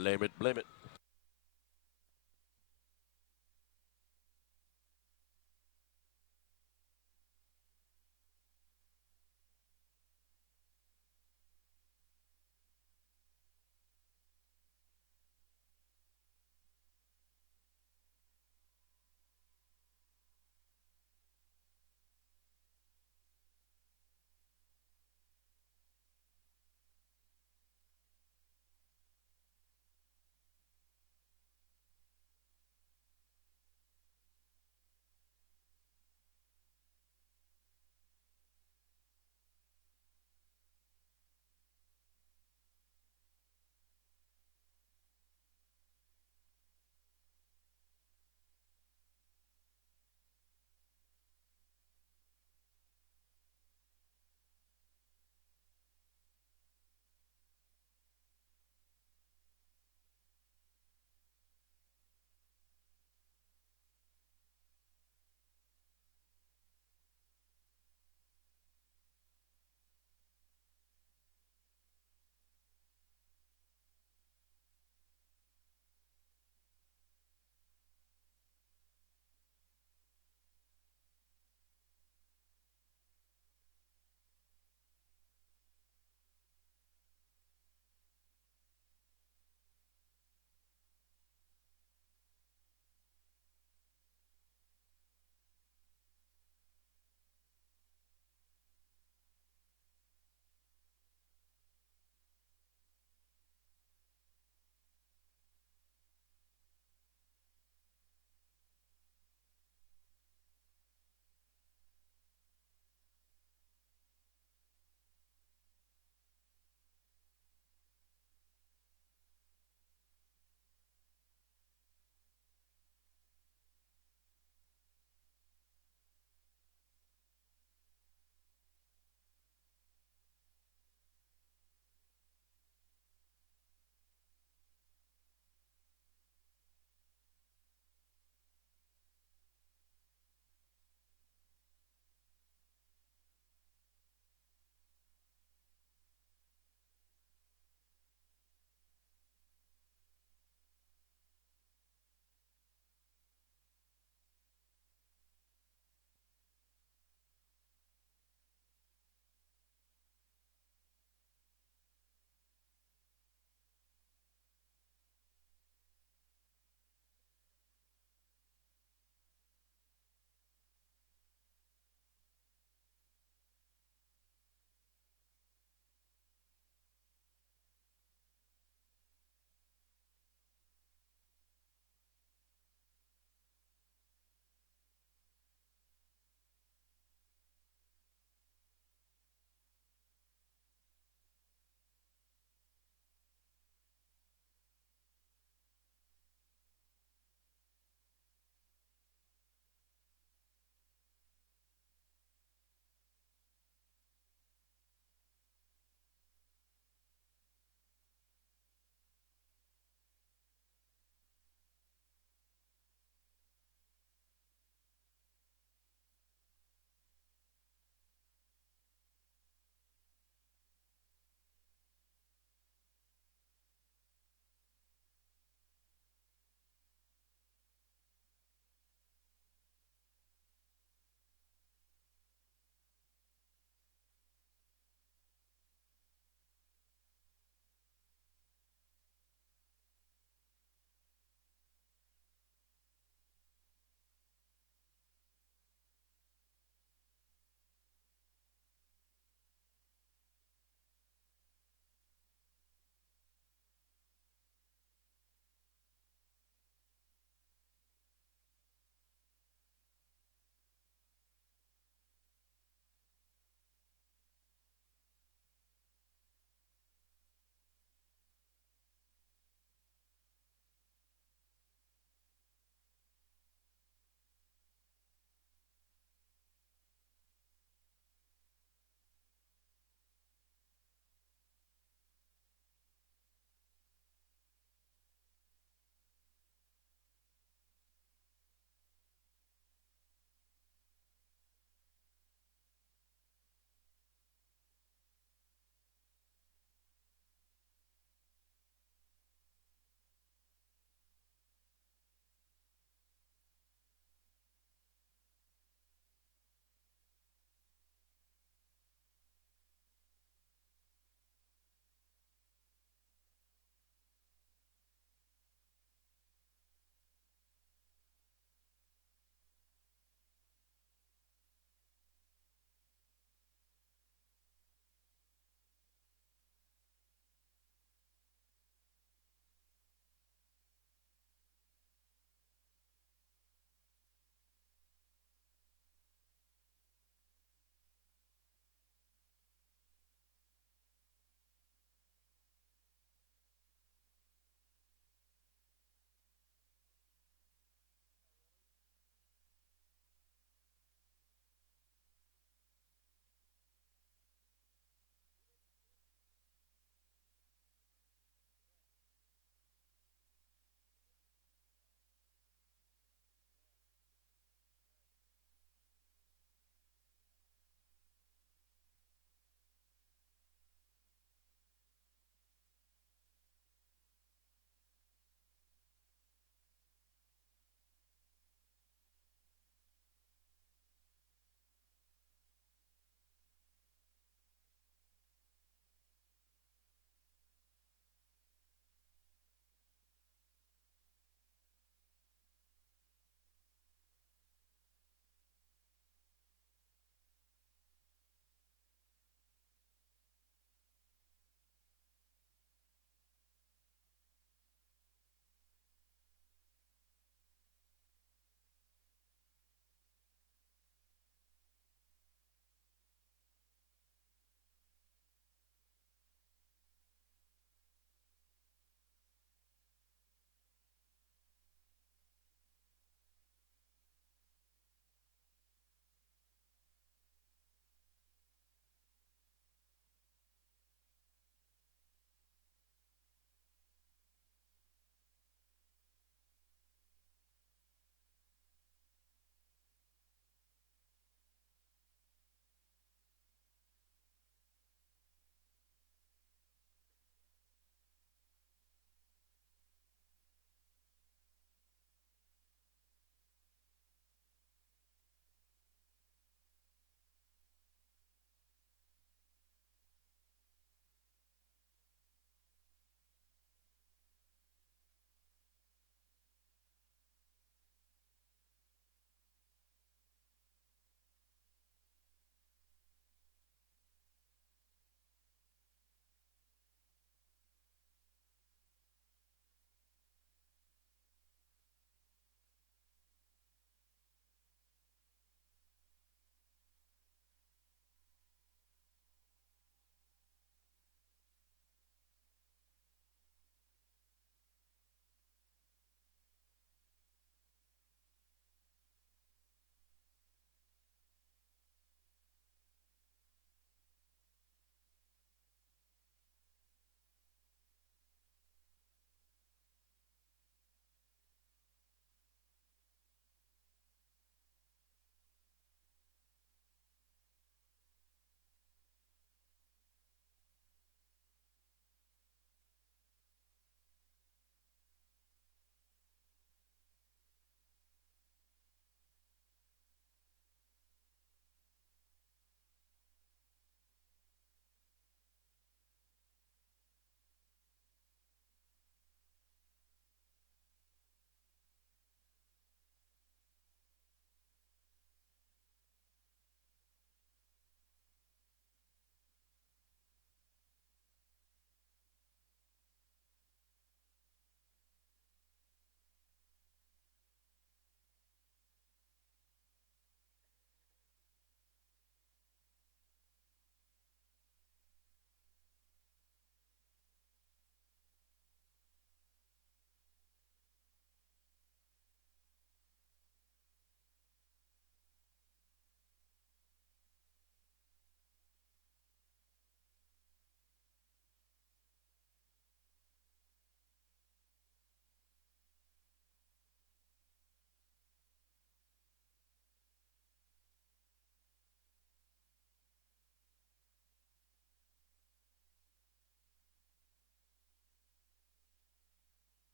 Blame it, blame it.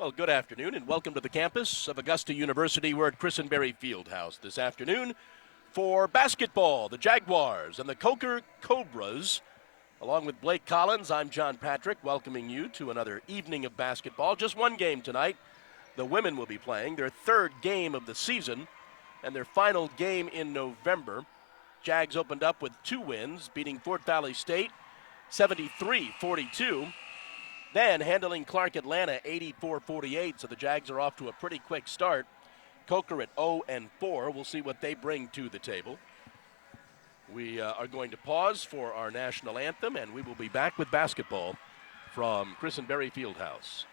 Well, good afternoon and welcome to the campus of Augusta University. We're at Christenberry Fieldhouse this afternoon for basketball. The Jaguars and the Coker Cobras. Along with Blake Collins, I'm John Patrick, welcoming you to another evening of basketball. Just one game tonight. The women will be playing their third game of the season and their final game in November. Jags opened up with 2 wins, beating Fort Valley State 73-42. Then handling Clark Atlanta 84-48, so the Jags are off to a pretty quick start. Coker at 0-4. We'll see what they bring to the table. We are going to pause for our national anthem, and we will be back with basketball from Christenberry Fieldhouse.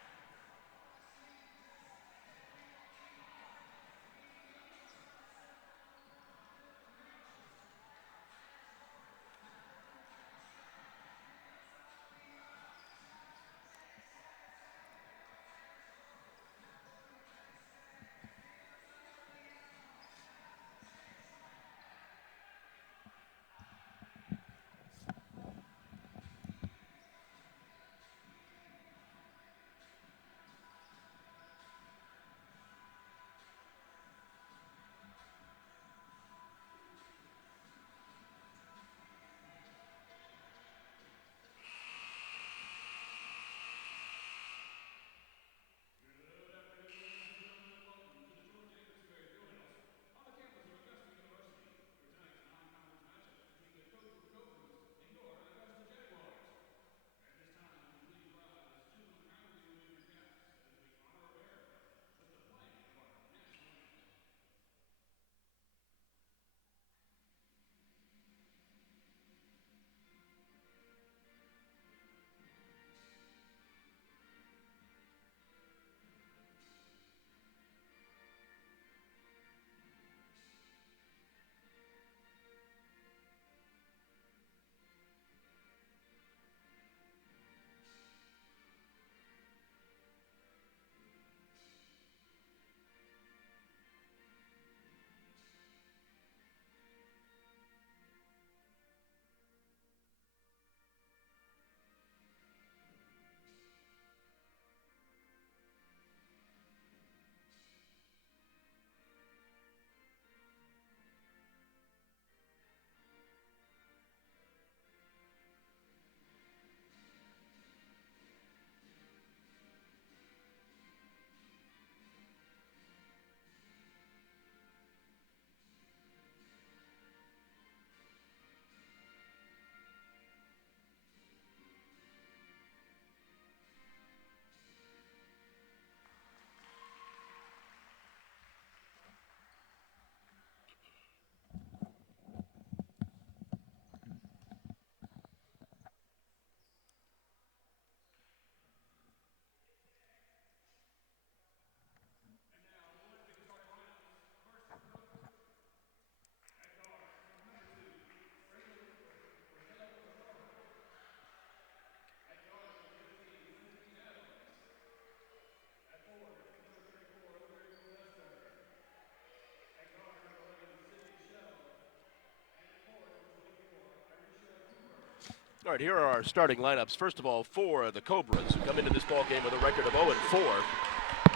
All right, here are our starting lineups. First of all, for the Cobras, who come into this ball game with a record of 0-4.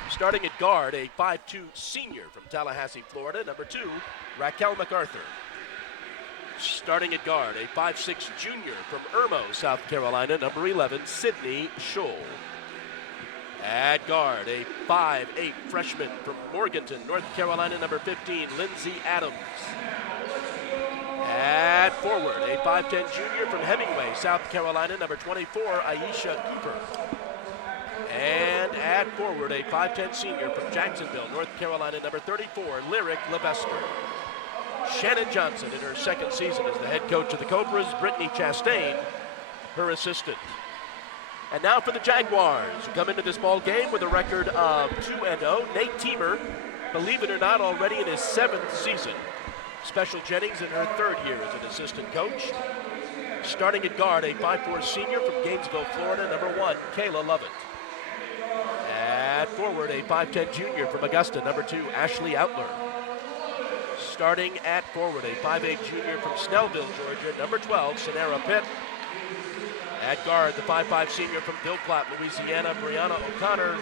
Starting at guard, a 5'2 senior from Tallahassee, Florida, number 2, Raquel MacArthur. Starting at guard, a 5'6 junior from Irmo, South Carolina, number 11, Sydney Scholl. At guard, a 5'8 freshman from Morganton, North Carolina, number 15, Lindsay Adams. At forward, a 5'10 junior from Hemingway, South Carolina, number 24, Aisha Cooper. And at forward, a 5'10 senior from Jacksonville, North Carolina, number 34, Lyric Levester. Shannon Johnson in her second season as the head coach of the Cobras, Brittany Chastain, her assistant. And now for the Jaguars, who come into this ball game with a record of 2-0. Nate Teemer, believe it or not, already in his 7th season. Special Jennings in her 3rd year as an assistant coach. Starting at guard, a 5'4 senior from Gainesville, Florida, number 1, Kayla Lovett. At forward, a 5'10 junior from Augusta, number 2, Ashley Outler. Starting at forward, a 5'8 junior from Snellville, Georgia, number 12, Sonera Pitt. At guard, the 5'5 senior from Bill Platt, Louisiana, Brianna O'Connor.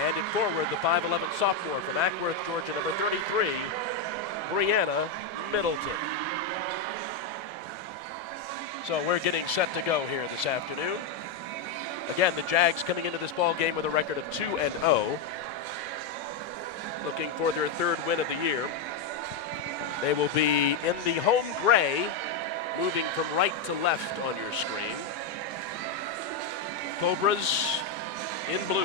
And in forward, the 5'11 sophomore from Ackworth, Georgia, number 33, Brianna Middleton. So we're getting set to go here this afternoon. Again, the Jags coming into this ball game with a record of 2-0, looking for their third win of the year. They will be in the home gray, moving from right to left on your screen. Cobras in blue.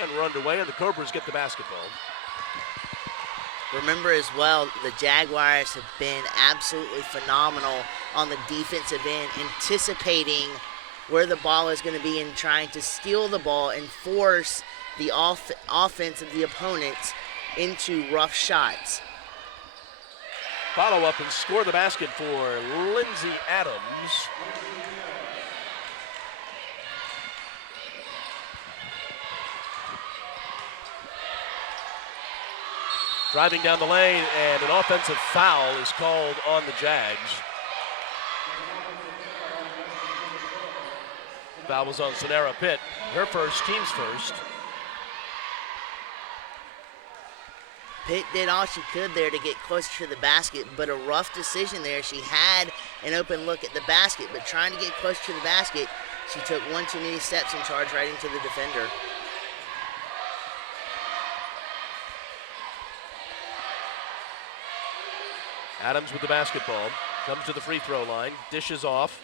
And we're underway, and the Cobras get the basketball. Remember as well, the Jaguars have been absolutely phenomenal on the defensive end, anticipating where the ball is going to be and trying to steal the ball and force the offense of the opponents into rough shots. Follow up and score the basket for Lindsay Adams. Driving down the lane, and an offensive foul is called on the Jags. Foul was on Sonara Pitt. Her first, team's first. Pitt did all she could there to get closer to the basket, but a rough decision there. She had an open look at the basket, but trying to get closer to the basket, she took one too many steps and charged right into the defender. Adams with the basketball, comes to the free throw line, dishes off.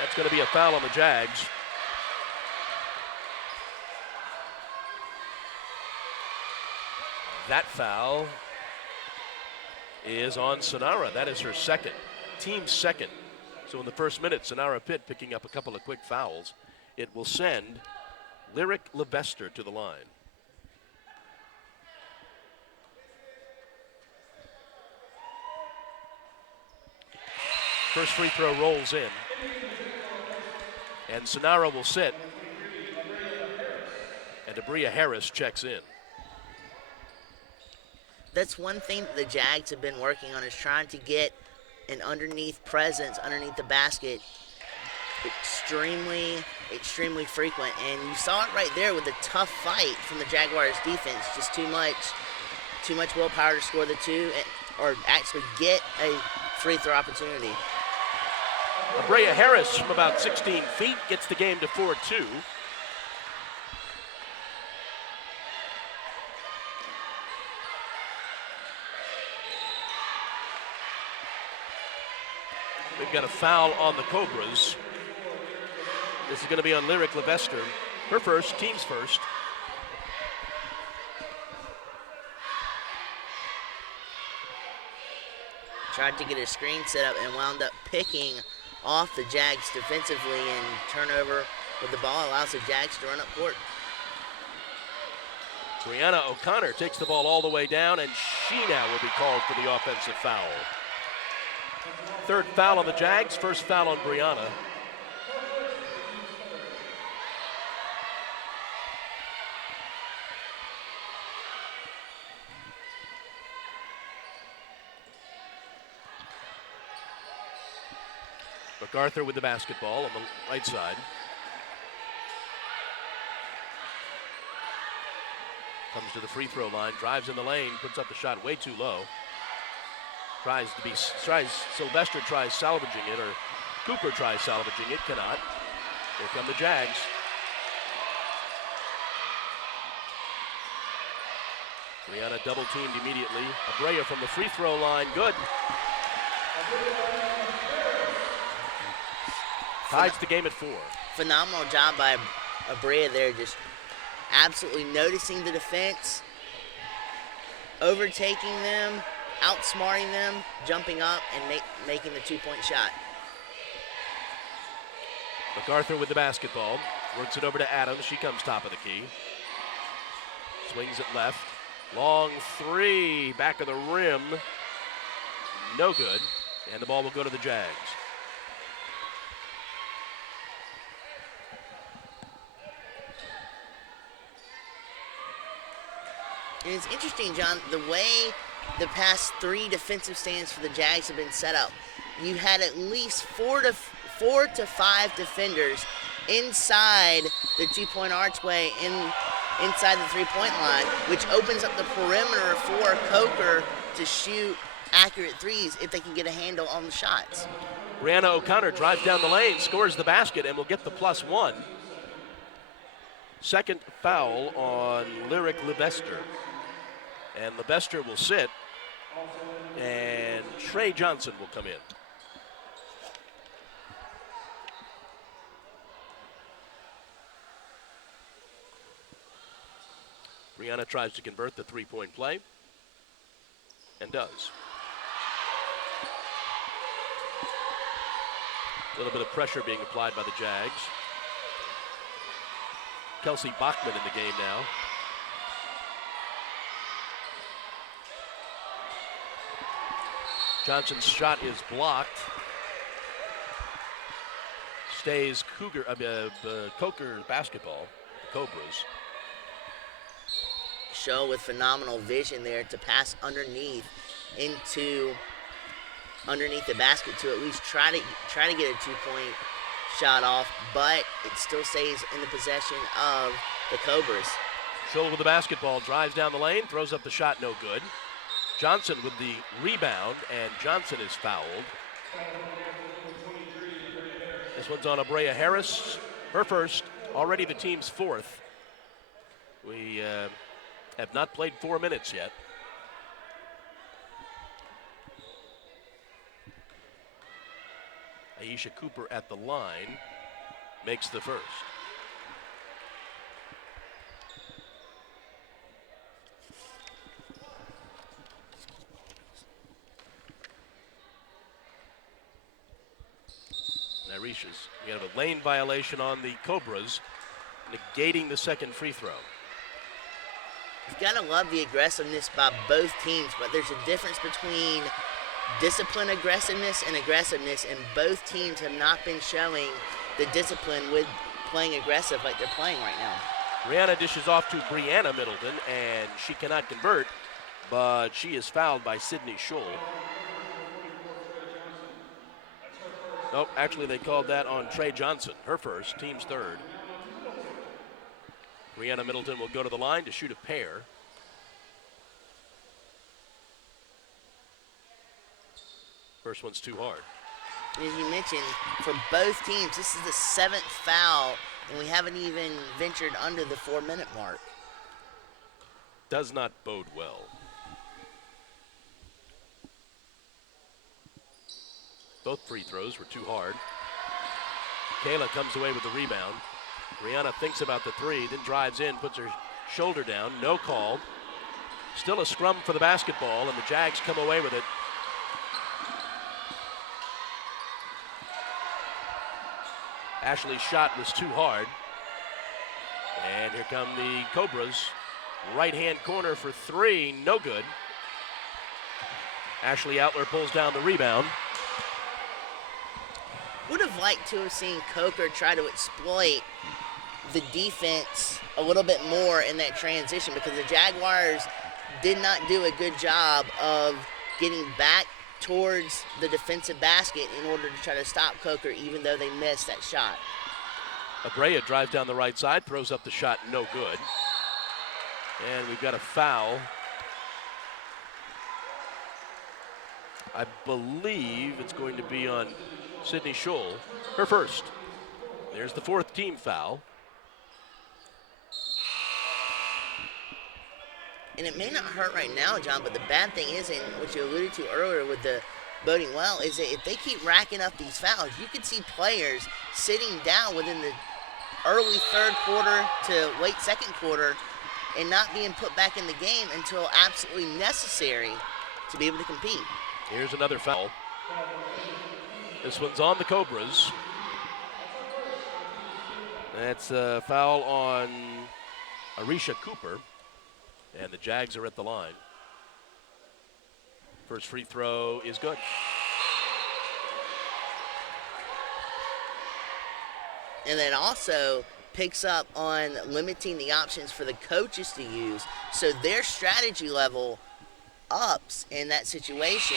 That's going to be a foul on the Jags. That foul is on Sonara. That is her second, team's second. So in the first minute, Sonara Pitt picking up a couple of quick fouls. It will send Lyric Levester to the line. First free throw rolls in. And Sonara will sit. And Debria Harris checks in. That's one thing that the Jags have been working on, is trying to get an underneath presence underneath the basket extremely frequent. And you saw it right there with the tough fight from the Jaguars defense. Just too much willpower to score the two or actually get a free throw opportunity. Debria Harris from about 16 feet gets the game to 4-2. We've got a foul on the Cobras. This is going to be on Lyric Levester. Her first, team's first. Tried to get a screen set up and wound up picking off the Jags defensively, and turnover with the ball allows the Jags to run up court. Brianna O'Connor takes the ball all the way down, and she now will be called for the offensive foul. Third foul on the Jags, first foul on Brianna. MacArthur with the basketball on the right side. Comes to the free throw line, drives in the lane, puts up the shot way too low. Sylvester tries salvaging it, or Cooper tries salvaging it, cannot. Here come the Jags. Brianna double teamed immediately. Abrea from the free throw line, good. Ties the game at 4. Phenomenal job by Abrea there, just absolutely noticing the defense, overtaking them, outsmarting them, jumping up, and making the two-point shot. MacArthur with the basketball, works it over to Adams. She comes top of the key. Swings it left. Long three, back of the rim. No good. And the ball will go to the Jags. And it's interesting, John, the way the past 3 defensive stands for the Jags have been set up. You had at least 4 to 5 defenders inside the 2-point archway inside the 3-point line, which opens up the perimeter for Coker to shoot accurate threes if they can get a handle on the shots. Brianna O'Connor drives down the lane, scores the basket, and will get the +1. Second foul on Lyric Lebester. And Lebester will sit, and Trey Johnson will come in. Brianna tries to convert the 3-point play, and does. A little bit of pressure being applied by the Jags. Kelsey Bachman in the game now. Johnson's shot is blocked. Stays Coker basketball, the Cobras. Show with phenomenal vision there to pass underneath the basket to at least try to get a 2-point shot off, but it still stays in the possession of the Cobras. Scholl with the basketball, drives down the lane, throws up the shot, no good. Johnson with the rebound, and Johnson is fouled. This one's on Abrea Harris, her first, already the team's 4th. We have not played 4 minutes yet. Aisha Cooper at the line makes the first. We have a lane violation on the Cobras, negating the second free throw. You've got to love the aggressiveness by both teams, but there's a difference between discipline aggressiveness, and both teams have not been showing the discipline with playing aggressive like they're playing right now. Brianna dishes off to Brianna Middleton, and she cannot convert, but she is fouled by Sydney Scholl. Nope, actually they called that on Trey Johnson, her first, team's 3rd. Brianna Middleton will go to the line to shoot a pair. First one's too hard. As you mentioned, for both teams, this is the 7th foul, and we haven't even ventured under the 4-minute mark. Does not bode well. Both free throws were too hard. Kayla comes away with the rebound. Brianna thinks about the 3, then drives in, puts her shoulder down, no call. Still a scrum for the basketball, and the Jags come away with it. Ashley's shot was too hard. And here come the Cobras. Right-hand corner for 3, no good. Ashley Outler pulls down the rebound. Would have liked to have seen Coker try to exploit the defense a little bit more in that transition, because the Jaguars did not do a good job of getting back towards the defensive basket in order to try to stop Coker, even though they missed that shot. Abrea drives down the right side, throws up the shot, no good. And we've got a foul. I believe it's going to be on Sydney Scholl, her first. There's the 4th team foul. And it may not hurt right now, John, but the bad thing is, and what you alluded to earlier with the boding well, is that if they keep racking up these fouls, you could see players sitting down within the early 3rd quarter to late 2nd quarter and not being put back in the game until absolutely necessary to be able to compete. Here's another foul. This one's on the Cobras. That's a foul on Aisha Cooper. And the Jags are at the line. First free throw is good. And then also picks up on limiting the options for the coaches to use, so their strategy level ups in that situation,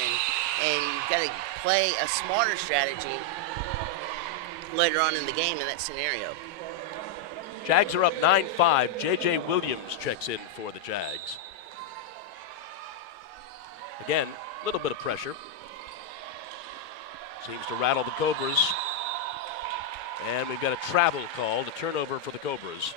and you've got to play a smarter strategy later on in the game in that scenario. Jags are up 9-5. J.J. Williams checks in for the Jags. Again, a little bit of pressure. Seems to rattle the Cobras. And we've got a travel call, a turnover for the Cobras.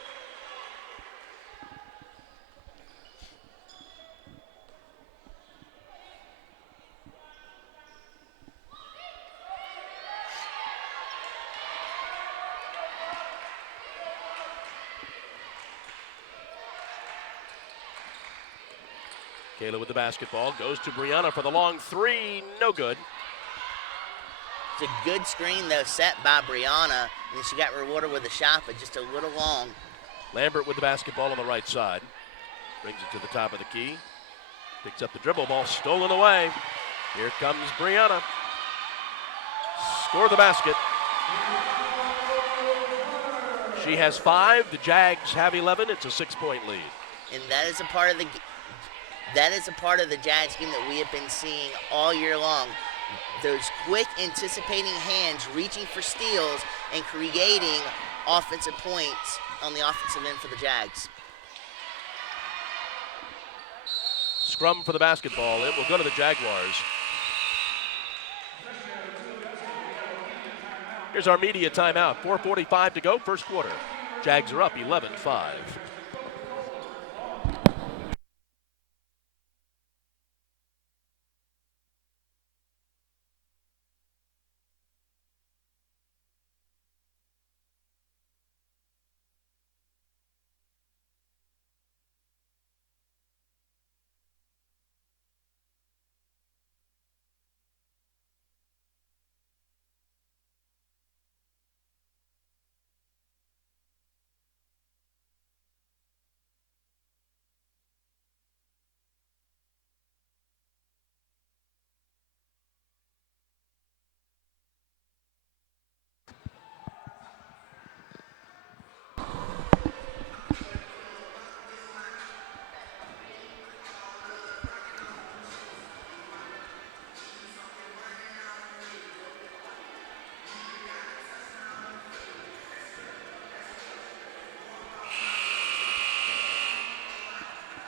Kayla with the basketball, goes to Brianna for the long three, no good. It's a good screen, though, set by Brianna, and she got rewarded with a shot, but just a little long. Lambert with the basketball on the right side. Brings it to the top of the key. Picks up the dribble ball, stolen away. Here comes Brianna. Score the basket. She has 5, the Jags have 11. It's a 6-point lead. And that is a part of the Jags game that we have been seeing all year long. Those quick anticipating hands reaching for steals and creating offensive points on the offensive end for the Jags. Scrum for the basketball. It will go to the Jaguars. Here's our media timeout. 4:45 to go, first quarter. Jags are up 11-5.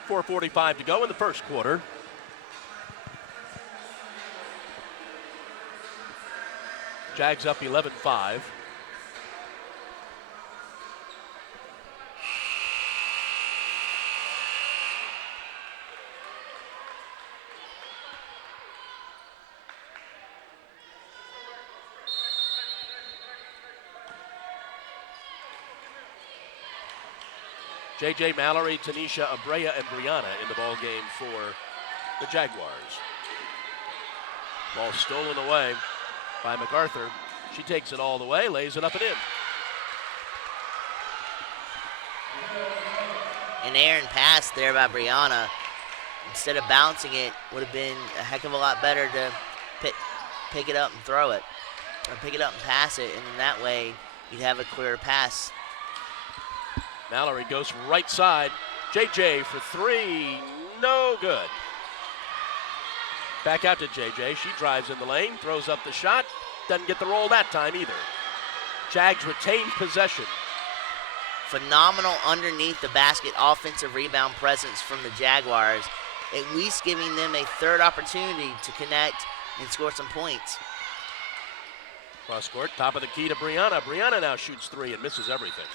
.45 to go in the first quarter. Jags up 11-5. J.J. Mallory, Tanisha, Abrea, and Brianna in the ball game for the Jaguars. Ball stolen away by MacArthur. She takes it all the way, lays it up and in. An errant pass there by Brianna. Instead of bouncing it, would have been a heck of a lot better to pick it up and throw it. Or pick it up and pass it, and in that way, you'd have a clearer pass. Mallory goes right side. JJ for three, no good. Back out to JJ. She drives in the lane, throws up the shot. Doesn't get the roll that time either. Jags retain possession. Phenomenal underneath the basket offensive rebound presence from the Jaguars, at least giving them a third opportunity to connect and score some points. Cross court, top of the key to Brianna. Brianna now shoots three and misses everything.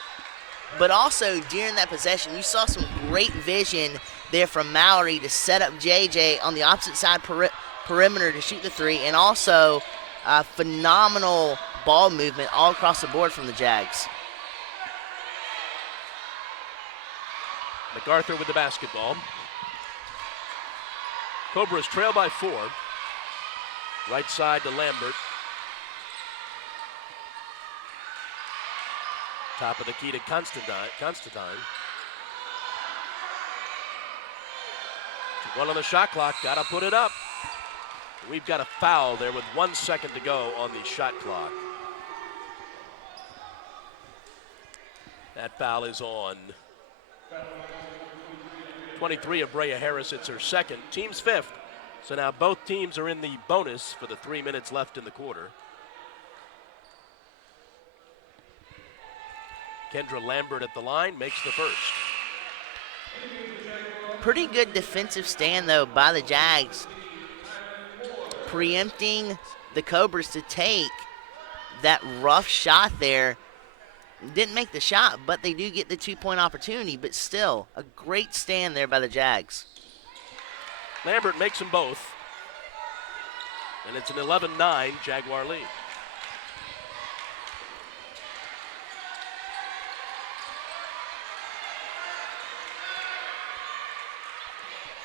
But also, during that possession, you saw some great vision there from Mallory to set up JJ on the opposite side perimeter to shoot the three, and also phenomenal ball movement all across the board from the Jags. MacArthur with the basketball. Cobras trail by 4. Right side to Lambert. Top of the key to Constantine. One on the shot clock, gotta put it up. We've got a foul there with 1 second to go on the shot clock. That foul is on 23 of Brea Harris. It's her second, team's fifth. So now both teams are in the bonus for the 3 minutes left in the quarter. Kendra Lambert at the line makes the first. Pretty good defensive stand, though, by the Jags, preempting the Cobras to take that rough shot there. Didn't make the shot, but they do get the 2-point opportunity, but still a great stand there by the Jags. Lambert makes them both, and it's an 11-9 Jaguar lead.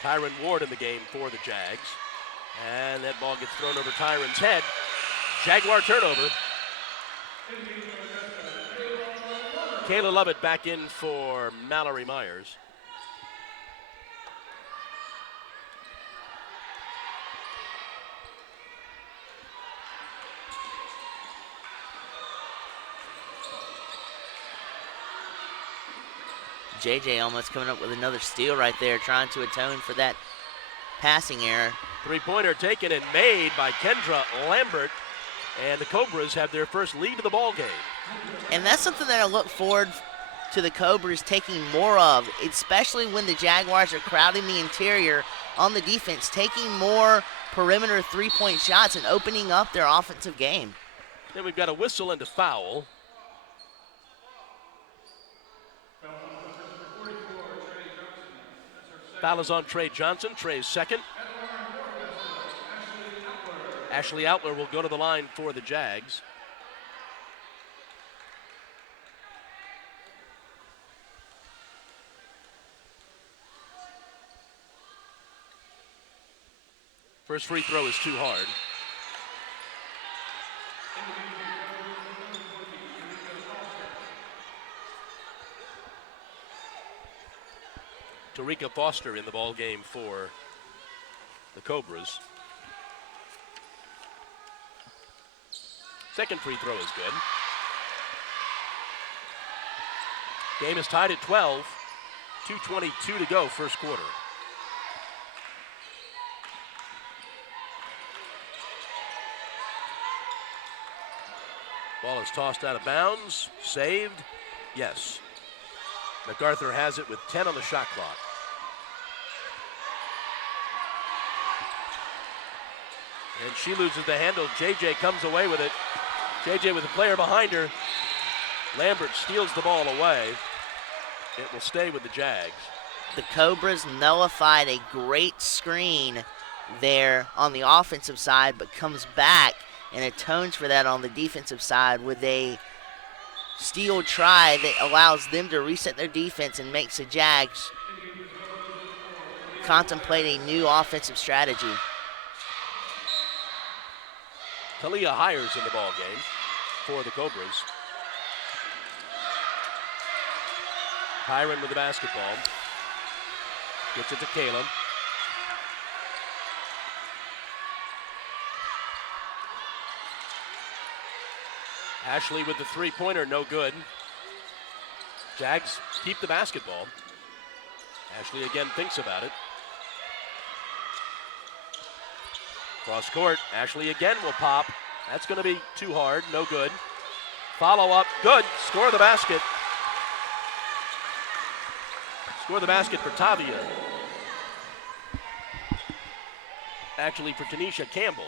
Tyron Ward in the game for the Jags. And that ball gets thrown over Tyron's head. Jaguar turnover. Kayla Lovett back in for Mallory Myers. JJ almost coming up with another steal right there, trying to atone for that passing error. Three-pointer taken and made by Kendra Lambert, and the Cobras have their first lead of the ball game. And that's something that I look forward to the Cobras taking more of, especially when the Jaguars are crowding the interior on the defense, taking more perimeter three-point shots and opening up their offensive game. Then we've got a whistle and a foul. Foul is on Trey Johnson, Trey's second. Ashley Outler will go to the line for the Jags. First free throw is too hard. Tarika Foster in the ball game for the Cobras. Second free throw is good. Game is tied at 12. 2:22 to go, first quarter. Ball is tossed out of bounds. Saved? Yes. MacArthur has it with 10 on the shot clock. And she loses the handle. JJ comes away with it. JJ with a player behind her. Lambert steals the ball away. It will stay with the Jags. The Cobras nullified a great screen there on the offensive side, but comes back and atones for that on the defensive side with a steal try that allows them to reset their defense and makes the Jags contemplate a new offensive strategy. Talia Hires in the ball game for the Cobras. Tyron with the basketball. Gets it to Kayla. Ashley with the three-pointer, no good. Jags keep the basketball. Ashley again thinks about it. Cross court, Ashley again will pop. That's going to be too hard, no good. Follow up, good. Score the basket. Score the basket for Tavia. Actually for Tanisha Campbell.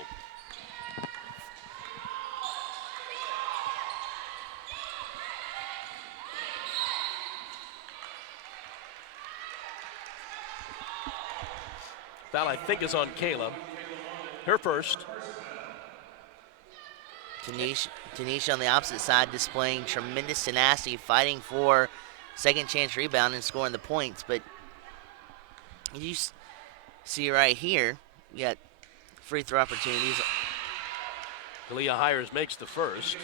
Foul, I think, is on Kayla. Her first. Tanisha on the opposite side displaying tremendous tenacity, fighting for second chance rebound and scoring the points. But you see right here, you got free throw opportunities. Talia Hires makes the first.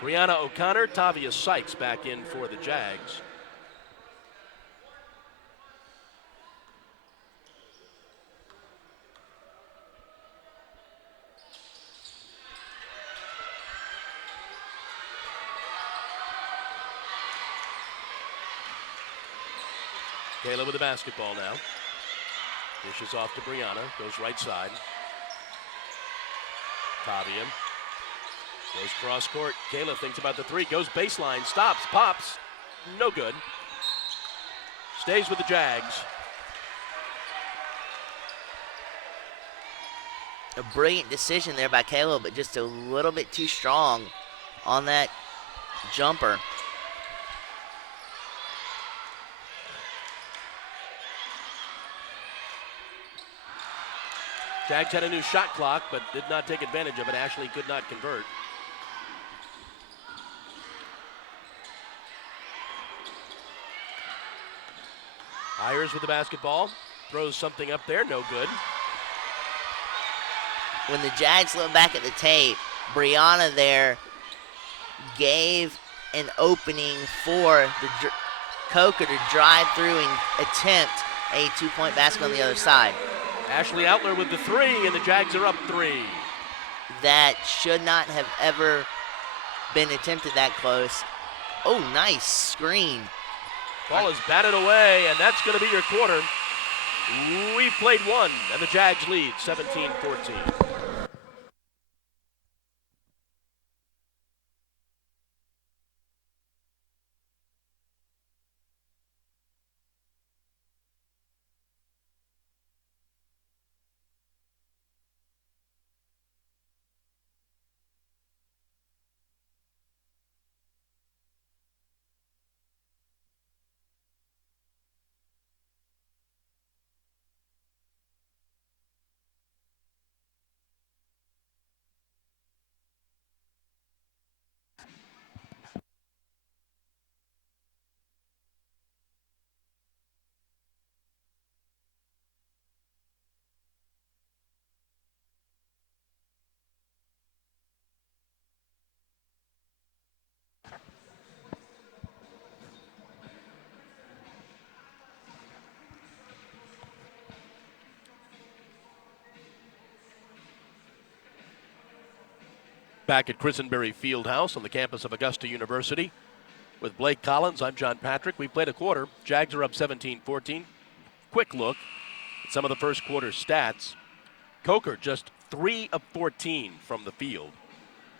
Brianna O'Connor, Tavia Sykes back in for the Jags. Kayla with the basketball now. Dishes off to Brianna. Goes right side. Tavia goes cross court. Kayla thinks about the three. Goes baseline. Stops. Pops. No good. Stays with the Jags. A brilliant decision there by Kayla, but just a little bit too strong on that jumper. Jags had a new shot clock, but did not take advantage of it. Ashley could not convert. Ayers with the basketball. Throws something up there. No good. When the Jags look back at the tape, Brianna there gave an opening for the Coker to drive through and attempt a two-point basket on the other side. Ashley Outler with the three, and the Jags are up 3. That should not have ever been attempted that close. Oh, nice screen. Ball is batted away, and that's going to be your quarter. We've played one, and the Jags lead 17-14. Back at Christenberry Fieldhouse on the campus of Augusta University. With Blake Collins, I'm John Patrick. We played a quarter. Jags are up 17-14. Quick look at some of the first quarter stats. Coker just 3 of 14 from the field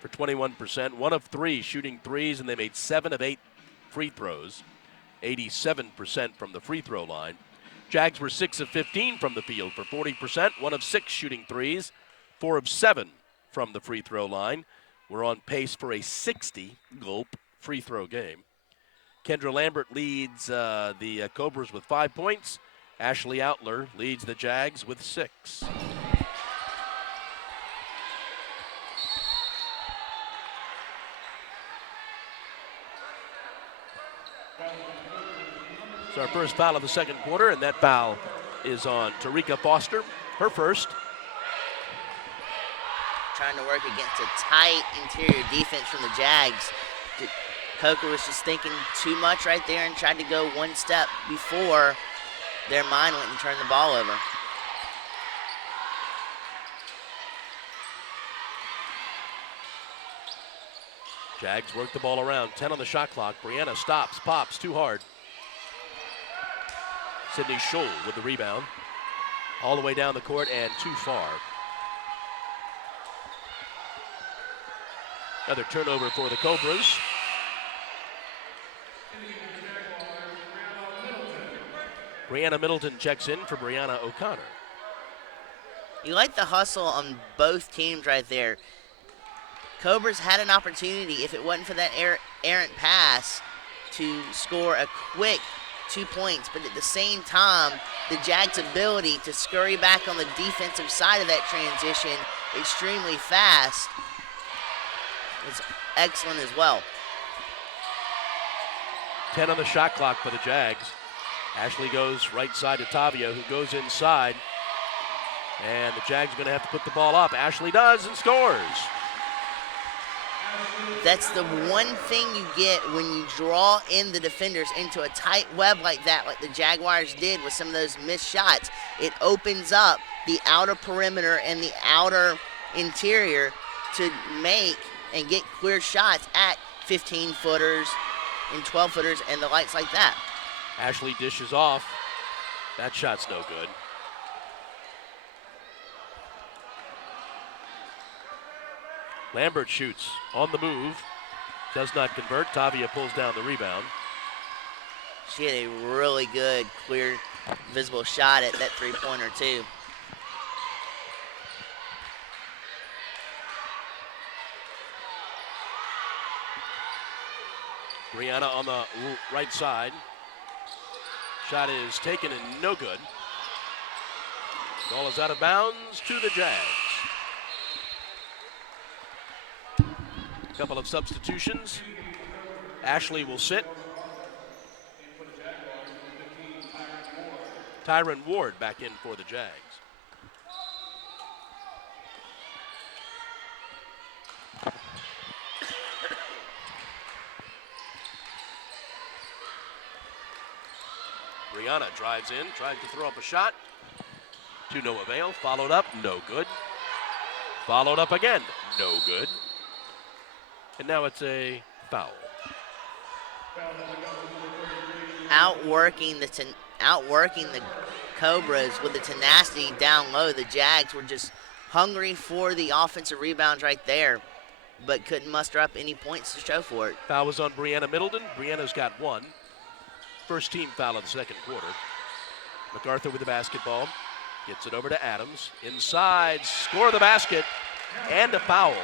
for 21%. 1 of 3 shooting threes, and they made 7 of 8 free throws. 87% from the free throw line. Jags were 6 of 15 from the field for 40%. 1 of 6 shooting threes. 4 of 7 from the free throw line. We're on pace for a 60 gulp free throw game. Kendra Lambert leads the Cobras with 5 points. Ashley Outler leads the Jags with 6. It's our first foul of the second quarter, and that foul is on Tarika Foster, her first. Trying to work against a tight interior defense from the Jags. Coker was just thinking too much right there and tried to go one step before their mind went and turned the ball over. Jags work the ball around. 10 on the shot clock. Brianna stops, pops, too hard. Sydney Scholl with the rebound. All the way down the court and too far. Another turnover for the Cobras. Brianna Middleton checks in for Brianna O'Connor. You like the hustle on both teams right there. Cobras had an opportunity, if it wasn't for that errant pass, to score a quick 2 points, but at the same time, the Jags' ability to scurry back on the defensive side of that transition extremely fast is excellent as well. 10 on the shot clock for the Jags. Ashley goes right side to Tavia, who goes inside. And the Jags are going to have to put the ball up. Ashley does and scores. That's the one thing you get when you draw in the defenders into a tight web like that, like the Jaguars did with some of those missed shots. It opens up the outer perimeter and the outer interior to make and get clear shots at 15-footers and 12-footers and the likes like that. Ashley dishes off That shot's no good. Lambert shoots on the move. Does not convert. Tavia pulls down the rebound. She had a really good, clear, visible shot at that three-pointer, too. Brianna on the right side. Shot is taken and no good. Ball is out of bounds to the Jags. A couple of substitutions. Ashley will sit. Tyron Ward back in for the Jags. Brianna drives in, tries to throw up a shot. To no avail. Followed up, no good. Followed up again, no good. And now it's a foul. Outworking the Cobras with the tenacity down low. The Jags were just hungry for the offensive rebounds right there, but couldn't muster up any points to show for it. Foul was on Brianna Middleton. Brianna's got one. First team foul of the second quarter. MacArthur with the basketball. Gets it over to Adams. Inside, score the basket, and a foul.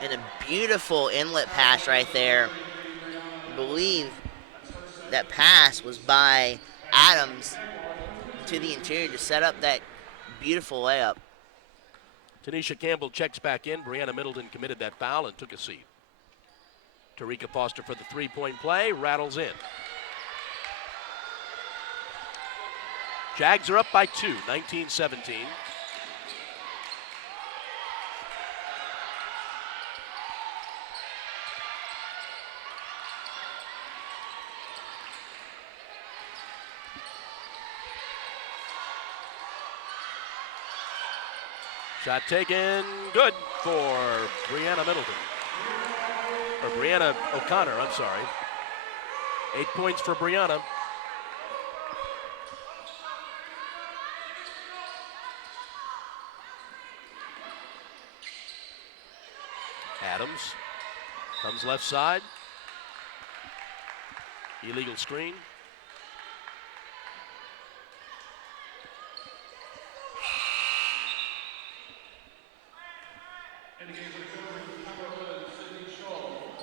And a beautiful inlet pass right there. I believe that pass was by Adams to the interior to set up that beautiful layup. Tanisha Campbell checks back in. Brianna Middleton committed that foul and took a seat. Tarika Foster for the three-point play, rattles in. Jags are up by 2, 19-17. Shot taken, good for Brianna Middleton. Or Brianna O'Connor, I'm sorry. 8 points for Brianna. Adams comes left side. Illegal screen.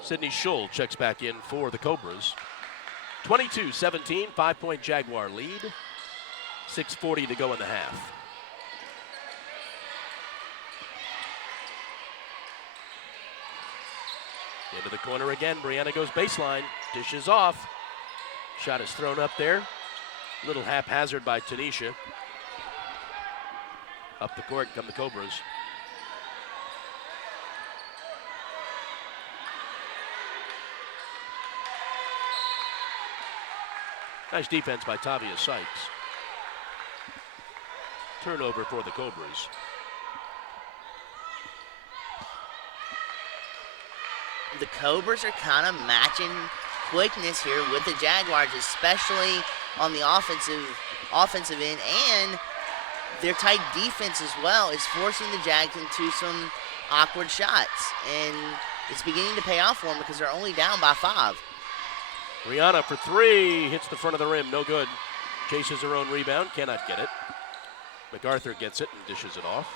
Sydney Schull checks back in for the Cobras. 22-17, 5-point Jaguar lead. 6:40 to go in the half. Into the corner again. Brianna goes baseline. Dishes off. Shot is thrown up there. Little haphazard by Tanisha. Up the court come the Cobras. Nice defense by Tavia Sykes. Turnover for the Cobras. The Cobras are kind of matching quickness here with the Jaguars, especially on the offensive end, and their tight defense as well is forcing the Jags into some awkward shots, and it's beginning to pay off for them because they're only down by 5. Brianna for 3, hits the front of the rim, no good. Chases her own rebound, cannot get it. MacArthur gets it and dishes it off.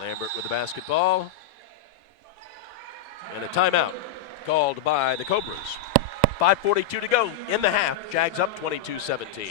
Lambert with the basketball. And a timeout called by the Cobras. 5:42 to go in the half. Jags up 22-17.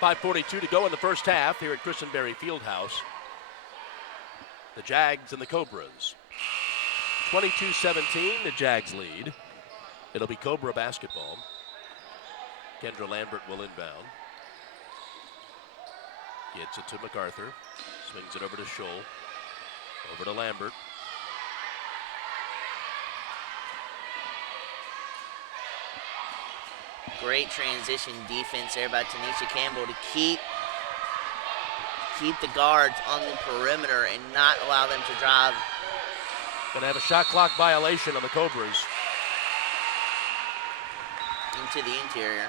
5:42 to go in the first half here at Christenberry Fieldhouse. The Jags and the Cobras. 22-17, the Jags lead. It'll be Cobra basketball. Kendra Lambert will inbound. Gets it to MacArthur. Swings it over to Scholl. Over to Lambert. Great transition defense there by Tanisha Campbell to keep the guards on the perimeter and not allow them to drive. Gonna have a shot clock violation on the Cobras. Into the interior.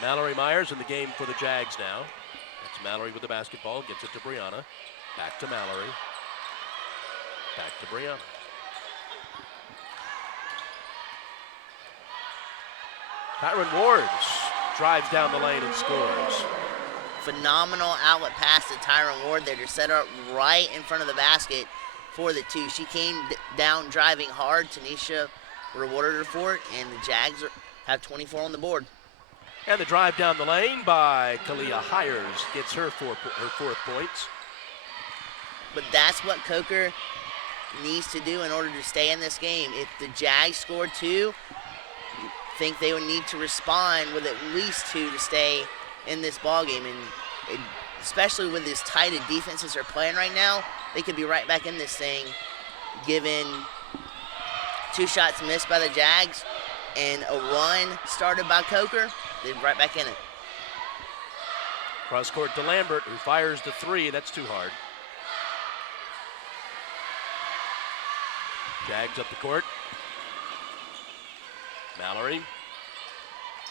Mallory Myers in the game for the Jags now. That's Mallory with the basketball, gets it to Brianna. Back to Mallory. Back to Brianna. Tyron Ward drives down the lane and scores. Phenomenal outlet pass to Tyron Ward there to set her up right in front of the basket for the two. She came down driving hard. Tanisha rewarded her for it, and the Jags have 24 on the board. And the drive down the lane by Kalia Hires gets her fourth points. But that's what Coker needs to do in order to stay in this game. If the Jags score two, I think they would need to respond with at least two to stay in this ballgame. And especially with as tight of defenses are playing right now, they could be right back in this thing, given 2 shots missed by the Jags and a run started by Coker. They're right back in it. Cross court to Lambert, who fires the 3. That's too hard. Jags up the court. Mallory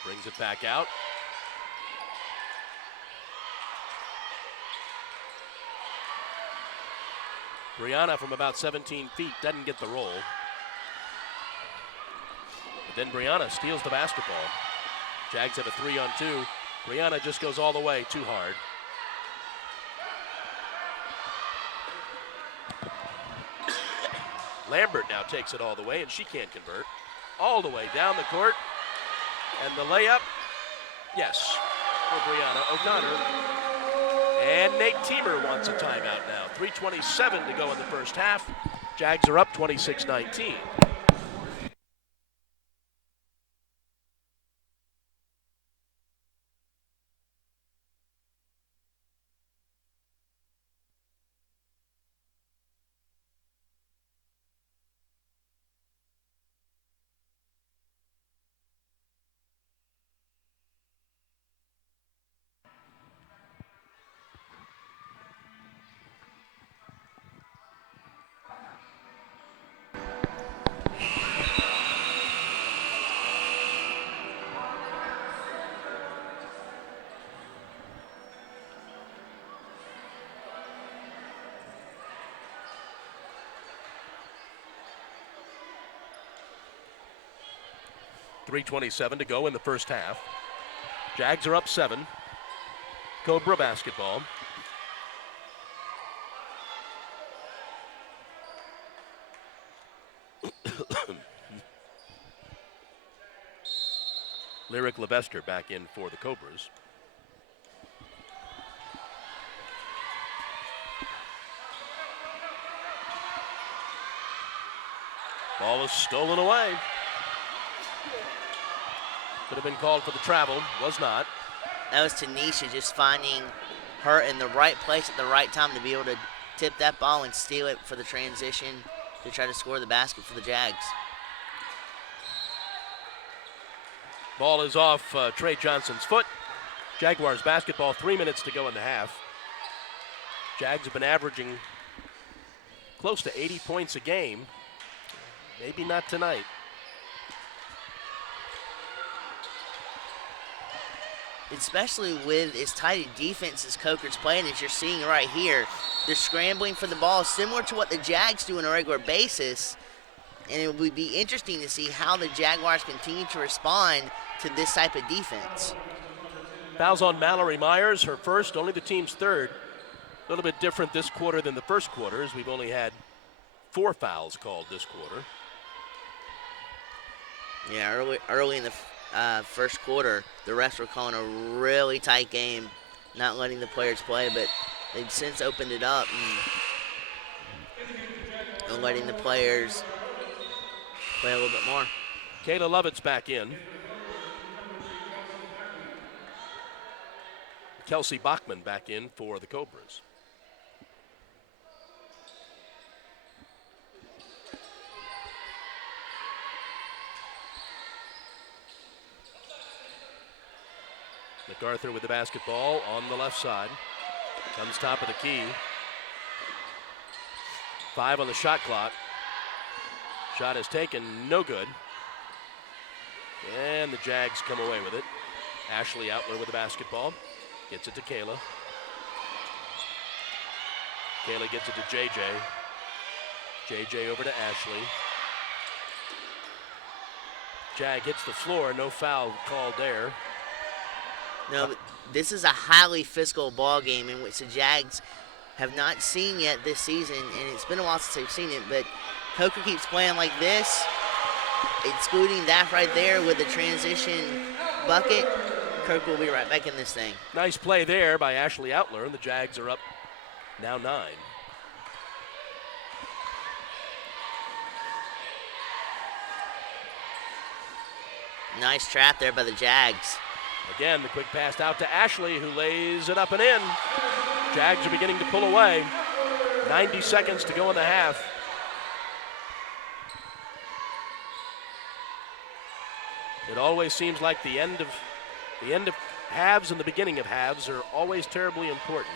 brings it back out. Brianna from about 17 feet doesn't get the roll. But then Brianna steals the basketball. Jags have a 3-on-2. Brianna just goes all the way, too hard. Lambert now takes it all the way, and she can't convert. All the way down the court. And the layup, yes, for Brianna O'Connor. And Nate Teemer wants a timeout now. 3:27 to go in the first half. Jags are up 26-19. .327 to go in the first half. Jags are up 7. Cobra basketball. Lyric Levester back in for the Cobras. Ball is stolen away. Could have been called for the travel, was not. That was Tanisha just finding her in the right place at the right time to be able to tip that ball and steal it for the transition to try to score the basket for the Jags. Ball is off Trey Johnson's foot. Jaguars basketball, 3 minutes to go in the half. Jags have been averaging close to 80 points a game. Maybe not tonight. Especially with as tight a defense as Coker's playing, as you're seeing right here. They're scrambling for the ball, similar to what the Jags do on a regular basis. And it would be interesting to see how the Jaguars continue to respond to this type of defense. Fouls on Mallory Myers, her first, only the team's third. A little bit different this quarter than the first quarter, as we've only had 4 fouls called this quarter. Yeah, early in the first quarter, the refs were calling a really tight game, not letting the players play, but they've since opened it up and letting the players play a little bit more. Kayla Lovett's back in. Kelsey Bachman back in for the Cobras. MacArthur with the basketball on the left side. Comes top of the key. 5 on the shot clock. Shot is taken, no good. And the Jags come away with it. Ashley Outler with the basketball. Gets it to Kayla. Kayla gets it to JJ. JJ over to Ashley. Jag hits the floor, no foul called there. No, but this is a highly physical ball game in which the Jags have not seen yet this season, and it's been a while since they've seen it, but Coker keeps playing like this, excluding that right there with the transition bucket. Kirk will be right back in this thing. Nice play there by Ashley Outler, and the Jags are up now 9. Nice trap there by the Jags. Again, the quick pass out to Ashley, who lays it up and in. Jags are beginning to pull away. 90 seconds to go in the half. It always seems like the end of halves and the beginning of halves are always terribly important.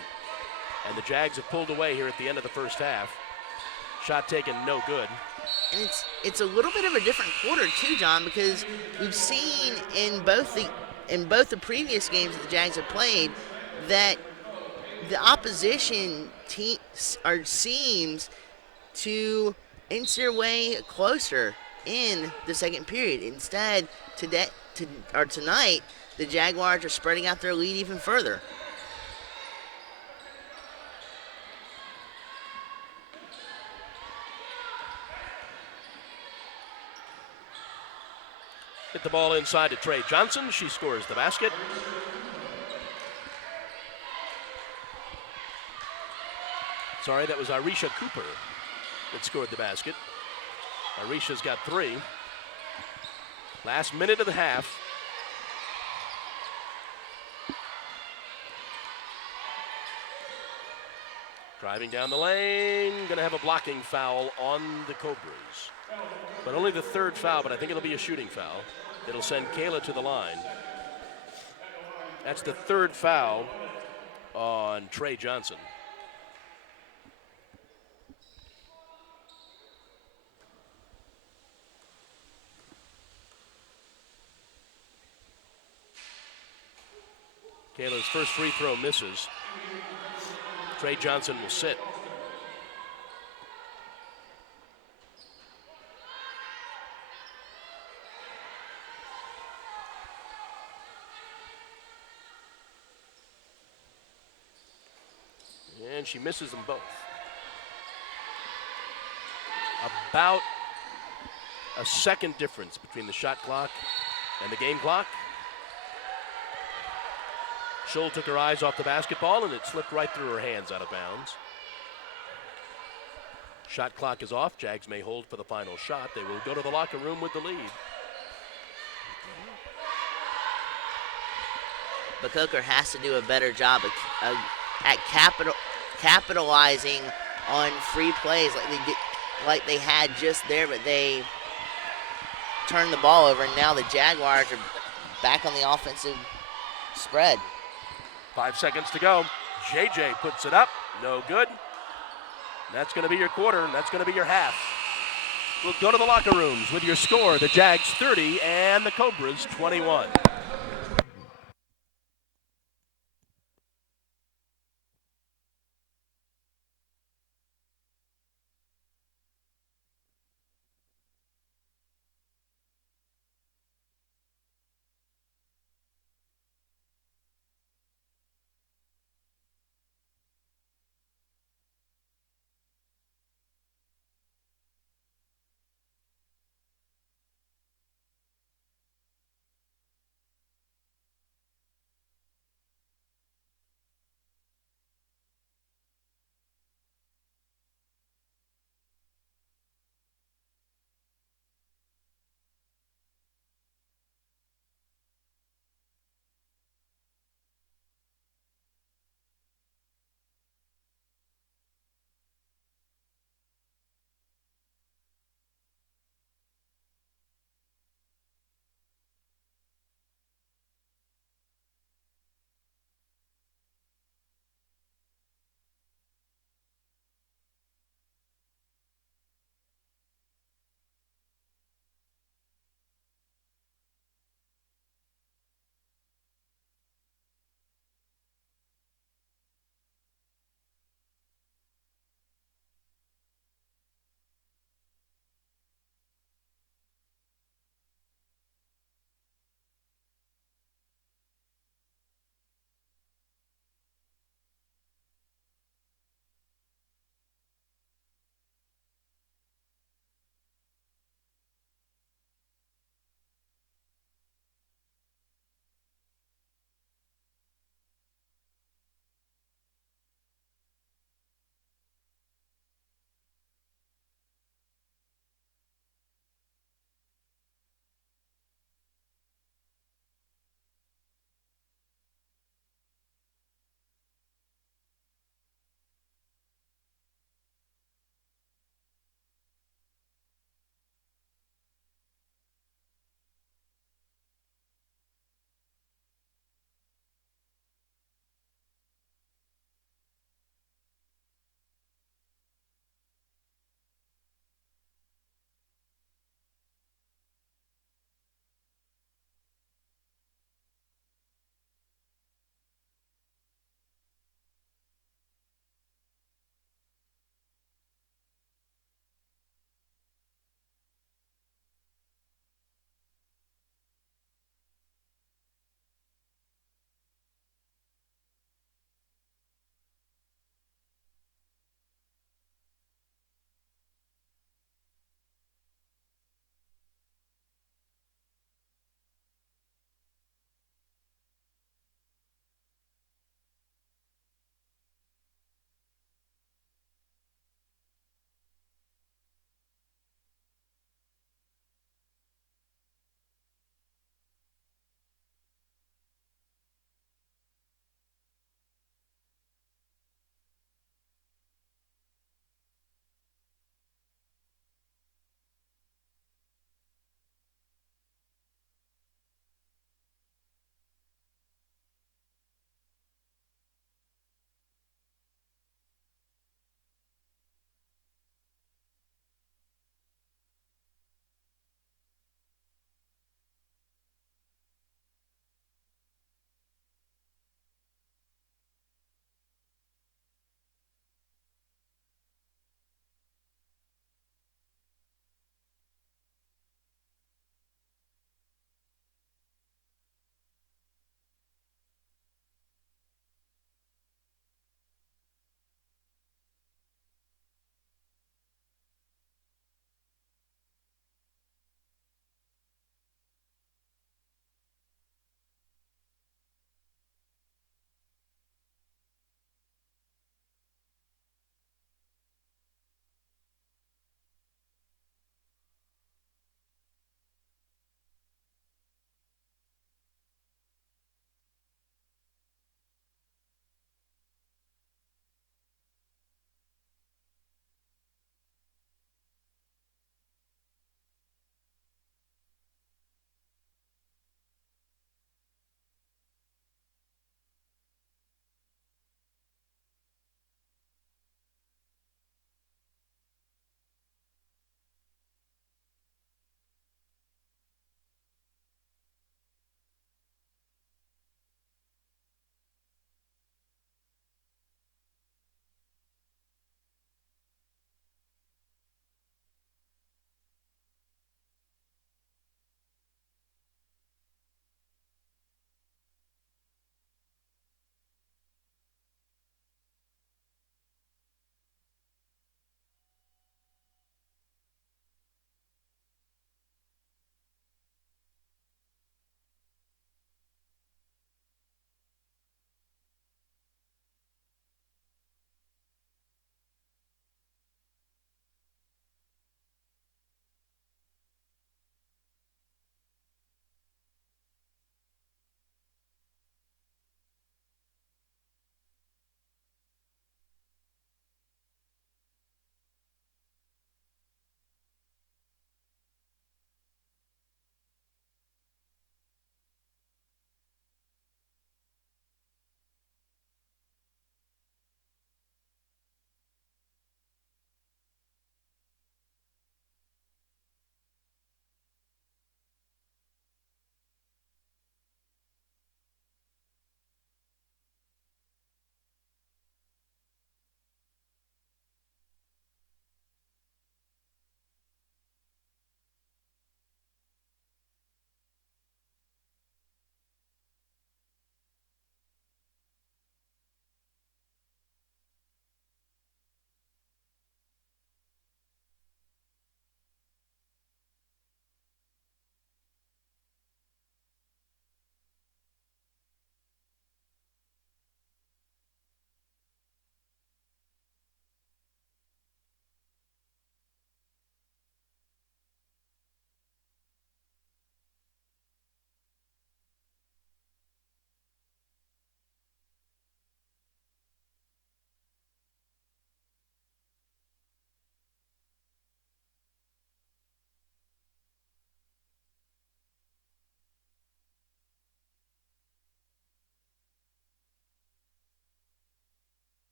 And the Jags have pulled away here at the end of the first half. Shot taken, no good. And it's a little bit of a different quarter too, John, because we've seen in both the previous games that the Jags have played that the opposition team seems to inch their way closer in the second period. Instead, tonight, the Jaguars are spreading out their lead even further. Hit the ball inside to Trey Johnson. She scores the basket. Sorry, that was Arisha Cooper that scored the basket. Arisha's got 3. Last minute of the half. Driving down the lane, going to have a blocking foul on the Cobras. But only the 3rd foul, but I think it'll be a shooting foul. It'll send Kayla to the line. That's the 3rd foul on Trey Johnson. Kayla's first free throw misses. Trey Johnson will sit. And she misses them both. About a second difference between the shot clock and the game clock. Scholl took her eyes off the basketball, and it slipped right through her hands out of bounds. Shot clock is off. Jags may hold for the final shot. They will go to the locker room with the lead. But Coker has to do a better job at capitalizing on free plays like they had just there, but they turned the ball over, and now the Jaguars are back on the offensive spread. 5 seconds to go. JJ puts it up. No good. That's going to be your quarter, and that's going to be your half. We'll go to the locker rooms with your score. The Jags 30 and the Cobras 21.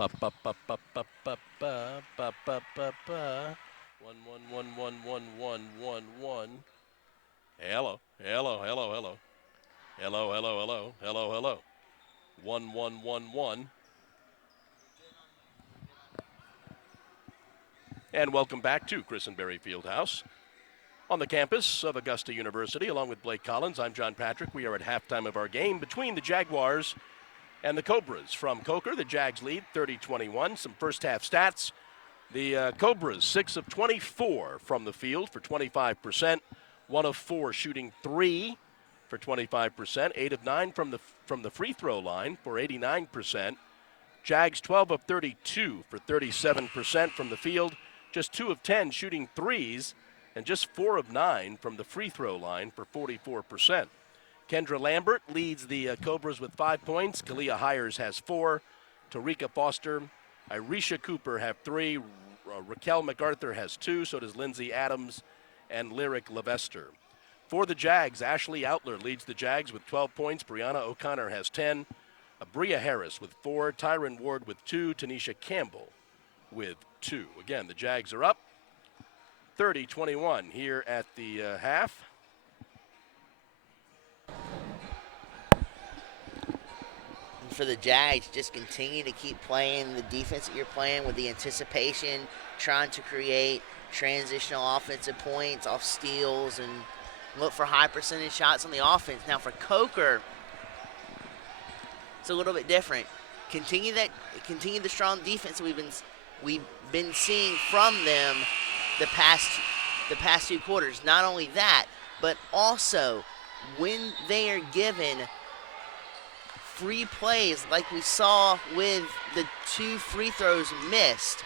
Ba ba ba ba ba ba ba ba ba ba ba. 1-1-1-1-1-1-1-1. Hello, hello, hello, hello. Hello, hello, hello, hello, hello. 1-1-1-1. And welcome back to Christenberry Fieldhouse on the campus of Augusta University. Along with Blake Collins, I'm John Patrick. We are at halftime of our game between the Jaguars and the Cobras. From Coker, the Jags lead 30-21. Some first half stats. The Cobras, 6 of 24 from the field for 25%. 1 of 4 shooting 3 for 25%. 8 of 9 from the free throw line for 89%. Jags 12 of 32 for 37% from the field. Just 2 of 10 shooting threes, and just 4 of 9 from the free throw line for 44%. Kendra Lambert leads the Cobras with 5 points. Kalia Hires has 4. Tarika Foster, Irisha Cooper have 3. Raquel MacArthur has 2. So does Lindsay Adams and Lyric Levester. For the Jags, Ashley Outler leads the Jags with 12 points. Brianna O'Connor has 10. Abria Harris with 4. Tyron Ward with 2. Tanisha Campbell with 2. Again, the Jags are up 30-21 here at the half. For the Jags, just continue to keep playing the defense that you're playing with the anticipation, trying to create transitional offensive points off steals and look for high percentage shots on the offense. Now for Coker, it's a little bit different. Continue the strong defense that we've been seeing from them the past 2 quarters. Not only that, but also when they are given free plays like we saw with the 2 free throws missed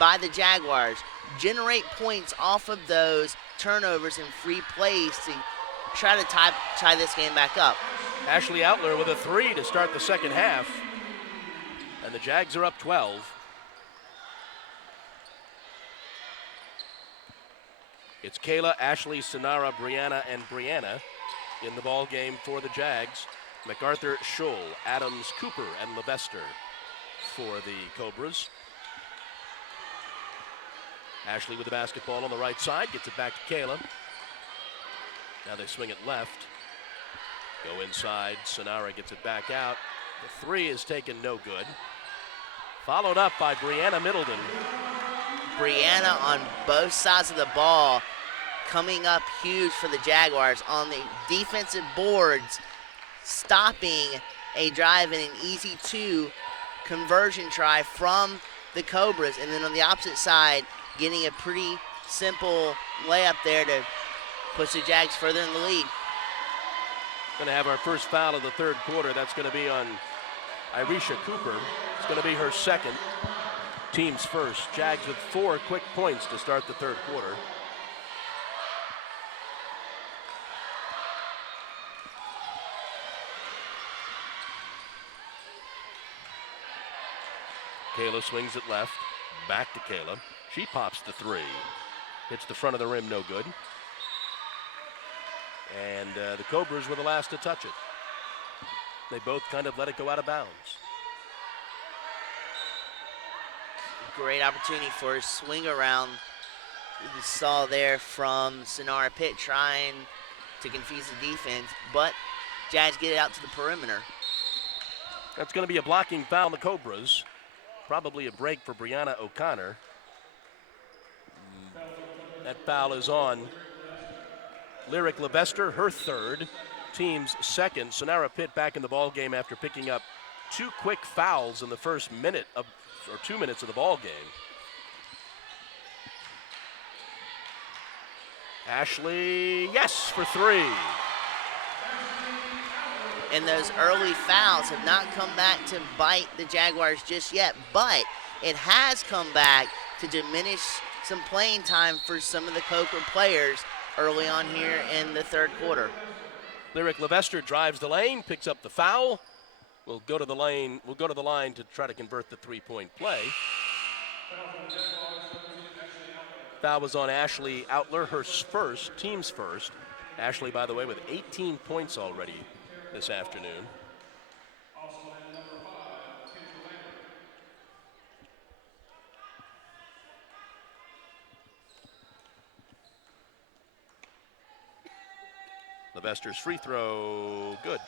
by the Jaguars, generate points off of those turnovers and free plays to try to tie this game back up. Ashley Outler with a 3 to start the second half, and the Jags are up 12. It's Kayla, Ashley, Sonara, Brianna, and Brianna in the ball game for the Jags. MacArthur, Scholl, Adams, Cooper, and Levester for the Cobras. Ashley with the basketball on the right side, gets it back to Kayla. Now they swing it left. Go inside, Sonara gets it back out. The 3 is taken, no good. Followed up by Brianna Middleton. Brianna on both sides of the ball coming up huge for the Jaguars on the defensive boards, stopping a drive and an easy 2 conversion try from the Cobras, and then on the opposite side getting a pretty simple layup there to push the Jags further in the lead. Going to have our first foul of the third quarter. That's going to be on Irisha Cooper. It's going to be her second, team's first. Jags with 4 quick points to start the third quarter. Kayla swings it left, back to Kayla. She pops the 3. Hits the front of the rim, no good. And the Cobras were the last to touch it. They both kind of let it go out of bounds. Great opportunity for a swing around. You saw there from Sonara Pitt trying to confuse the defense, but Jags get it out to the perimeter. That's going to be a blocking foul on the Cobras. Probably a break for Brianna O'Connor. That foul is on Lyric Levester, her 3rd, team's 2nd. Sonara Pitt back in the ball game after picking up 2 quick fouls in the first 2 minutes of the ball game. Ashley, yes, for 3. And those early fouls have not come back to bite the Jaguars just yet, but it has come back to diminish some playing time for some of the Coker players early on here in the third quarter. Lyric Levester drives the lane, picks up the foul. We'll go to the line to try to convert the 3-point play. Foul was on Ashley Outler, her first, team's first. Ashley, by the way, with 18 points already this afternoon. Levester's free throw, good.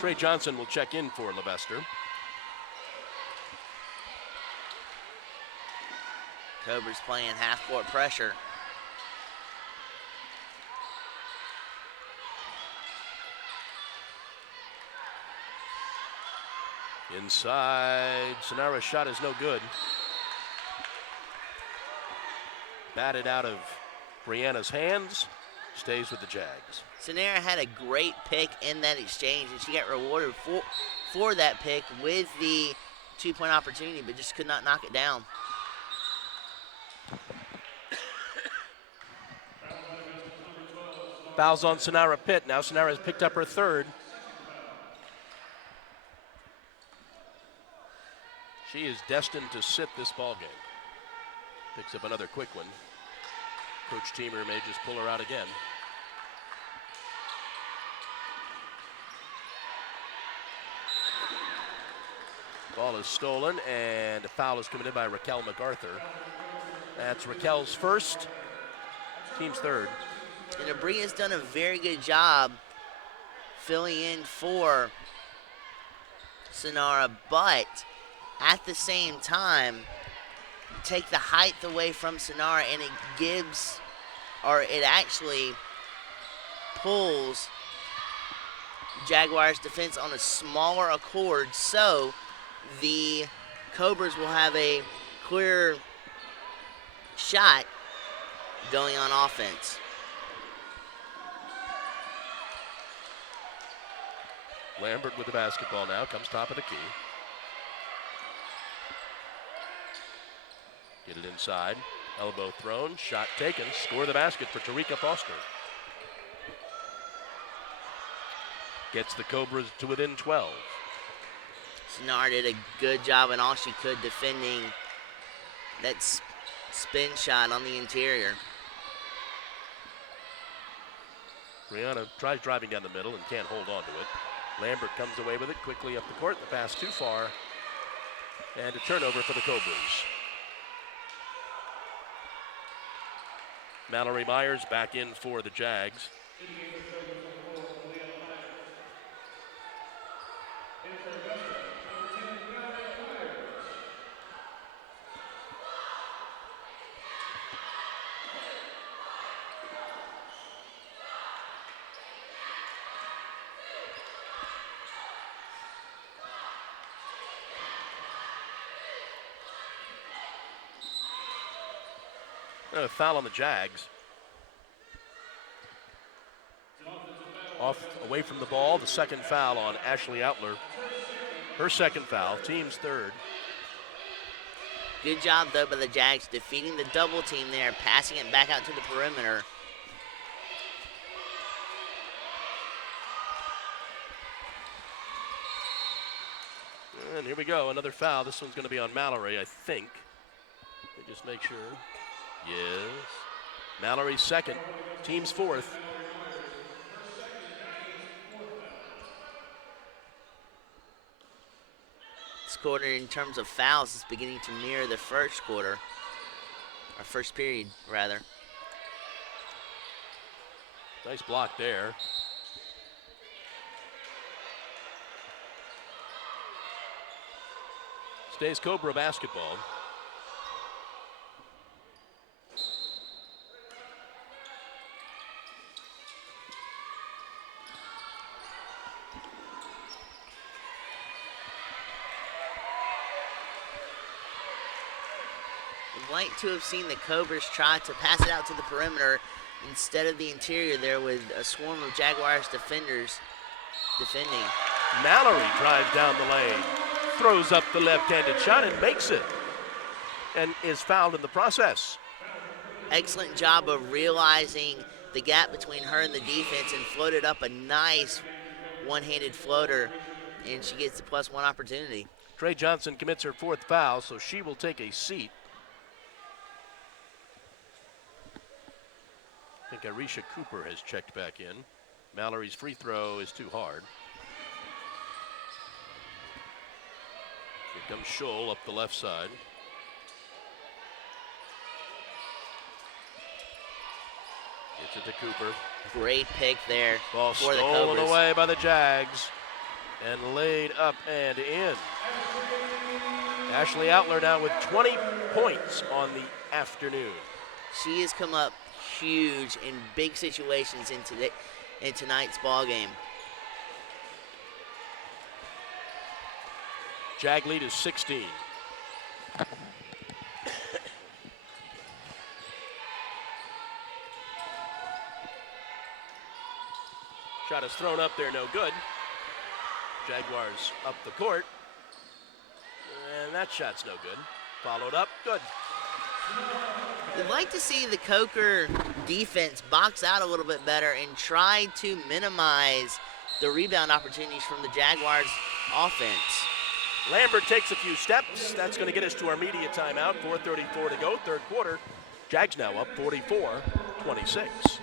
Trey Johnson will check in for Levester. Cobras playing half-court pressure. Inside, Sonara's shot is no good. Batted out of Brianna's hands, stays with the Jags. Sonara had a great pick in that exchange, and she got rewarded for that pick with the two-point opportunity, but just could not knock it down. Fouls on Sonara Pitt. Now Sonara has picked up her third. She is destined to sit this ball game. Picks up another quick one. Coach Teamer may just pull her out again. Ball is stolen, and a foul is committed by Raquel MacArthur. That's Raquel's first, team's third. And Abria's done a very good job filling in for Sonara, but at the same time, take the height away from Sonara, and it gives, or it actually pulls Jaguars defense on a smaller accord, so the Cobras will have a clear shot going on offense. Lambert with the basketball now, comes top of the key. Get it inside, elbow thrown, shot taken, score the basket for Tarika Foster. Gets the Cobras to within 12. Sonara did a good job and all she could defending that spin shot on the interior. Brianna tries driving down the middle and can't hold on to it. Lambert comes away with it quickly up the court. The pass too far. And a turnover for the Cobras. Mallory Myers back in for the Jags. A foul on the Jags. Off away from the ball, the second foul on Ashley Outler. Her second foul, team's third. Good job, though, by the Jags defeating the double team there, passing it back out to the perimeter. And here we go, another foul. This one's going to be on Mallory, I think. Let me just make sure. Yes. Mallory's second, team's fourth. This quarter, in terms of fouls, is beginning to mirror the first quarter, or first period, rather. Nice block there. Stays Cobra basketball. Like to have seen the Cobras try to pass it out to the perimeter instead of the interior there with a swarm of Jaguars defenders defending. Mallory drives down the lane, throws up the left-handed shot and makes it, and is fouled in the process. Excellent job of realizing the gap between her and the defense and floated up a nice one-handed floater, and she gets the +1 opportunity. Trey Johnson commits her fourth foul, so she will take a seat. I think Arisha Cooper has checked back in. Mallory's free throw is too hard. Here comes Scholl up the left side. Gets it to Cooper. Great pick there Ball for the stolen Cobras. away by the Jags and laid up and in. Ashley Outler now with 20 points on the afternoon. She has come up huge in big situations in tonight's ball game. Jag lead is 16. Shot is thrown up there, no good. Jaguars up the court. And that shot's no good. Followed up, good. We'd like to see the Coker defense box out a little bit better and try to minimize the rebound opportunities from the Jaguars offense. Lambert takes a few steps. That's going to get us to our media timeout. 4:34 to go, third quarter. Jags now up 44-26.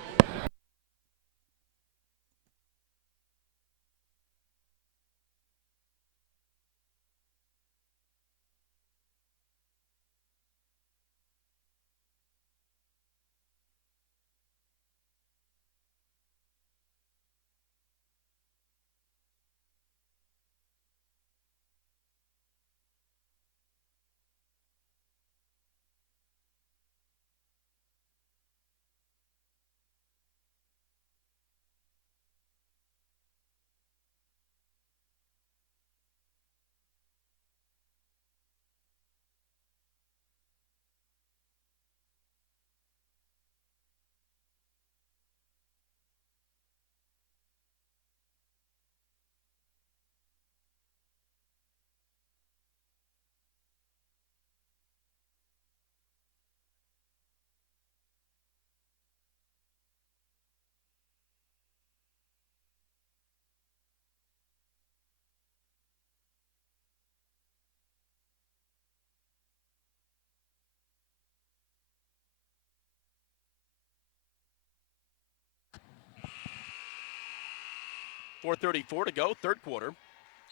.434 to go, third quarter.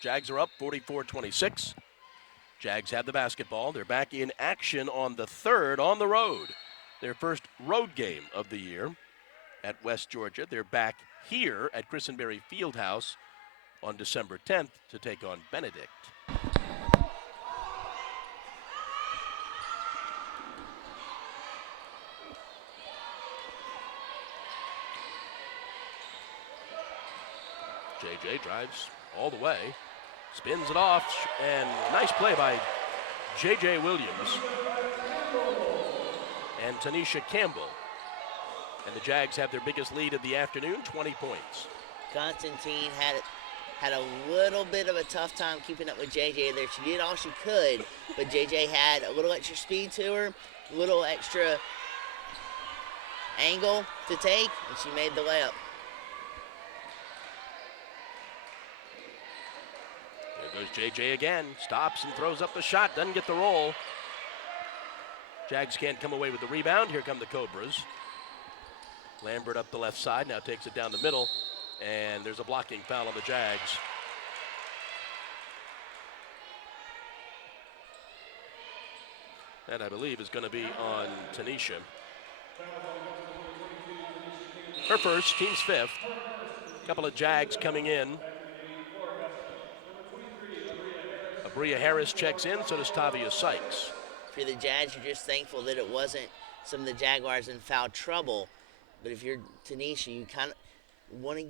Jags are up 44-26. Jags have the basketball. They're back in action on the third on the road. Their first road game of the year at West Georgia. They're back here at Christenberry Fieldhouse on December 10th to take on Benedict. JJ drives all the way, spins it off, and nice play by JJ Williams and Tanisha Campbell. And the Jags have their biggest lead of the afternoon, 20 points. Constantine had a little bit of a tough time keeping up with JJ there. She did all she could, but JJ had a little extra speed to her, a little extra angle to take, and she made the layup. There goes JJ again, stops and throws up the shot, doesn't get the roll. Jags can't come away with the rebound. Here come the Cobras. Lambert up the left side, now takes it down the middle, and there's a blocking foul on the Jags. That, I believe, is going to be on Tanisha. Her first, team's fifth. A couple of Jags coming in. Bria Harris checks in, so does Tavia Sykes. For the Jags, you're just thankful that it wasn't some of the Jaguars in foul trouble. But if you're Tanisha, you kind of want to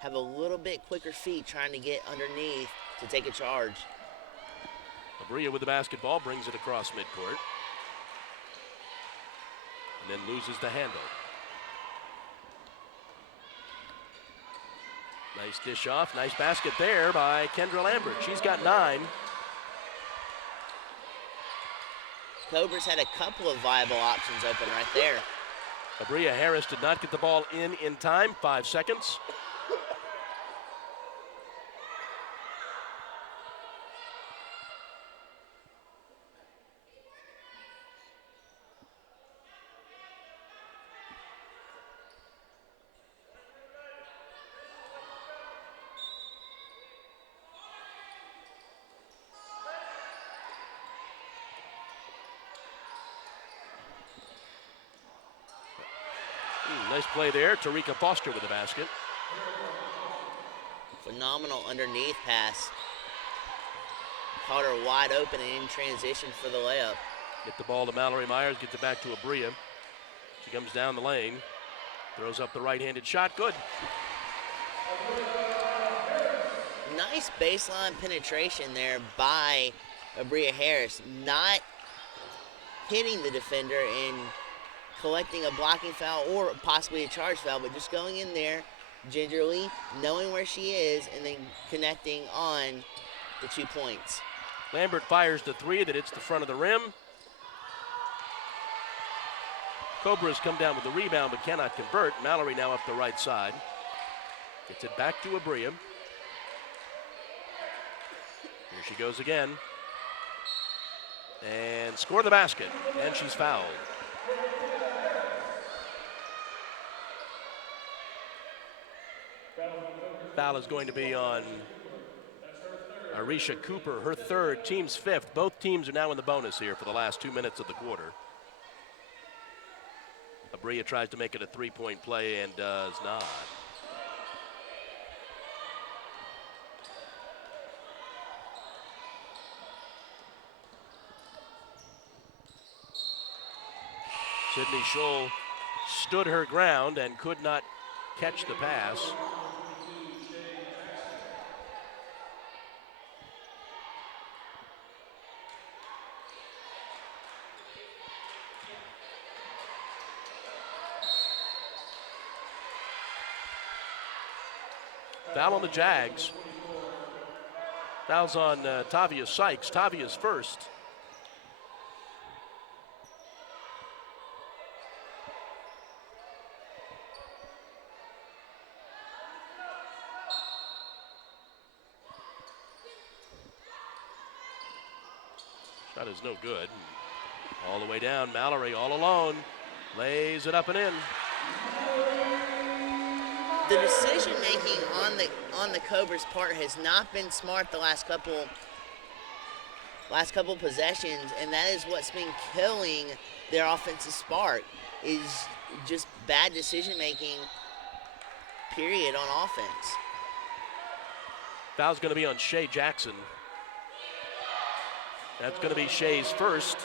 have a little bit quicker feet trying to get underneath to take a charge. Bria with the basketball brings it across midcourt. And then loses the handle. Nice dish off, nice basket there by Kendra Lambert. She's got 9. Cobras had a couple of viable options open right there. Bria Harris did not get the ball in time, 5 seconds. Nice play there. Tarika Foster with the basket. Phenomenal underneath pass. Caught her wide open and in transition for the layup. Get the ball to Mallory Myers, gets it back to Abria. She comes down the lane, throws up the right-handed shot, good. Nice baseline penetration there by Abria Harris, not hitting the defender and collecting a blocking foul or possibly a charge foul, but just going in there gingerly, knowing where she is, and then connecting on the 2 points. Lambert fires the three that hits the front of the rim. Cobras come down with the rebound but cannot convert. Mallory now up the right side. Gets it back to Abria. Here she goes again. And score the basket. And she's fouled. Foul is going to be on Arisha Cooper, her third, team's fifth. Both teams are now in the bonus here for the last 2 minutes of the quarter. Abria tries to make it a three-point play and does not. Sydney Scholl stood her ground and could not catch the pass. Foul on the Jags. Foul's on Tavia Sykes. Tavia's first. Shot is no good. All the way down, Mallory all alone. Lays it up and in. The decision making on the Cobras' part has not been smart the last couple possessions, and that is what's been killing their offensive spark, is just bad decision making, period, on offense. Foul's going to be on Shea Jackson. That's going to be Shea's first.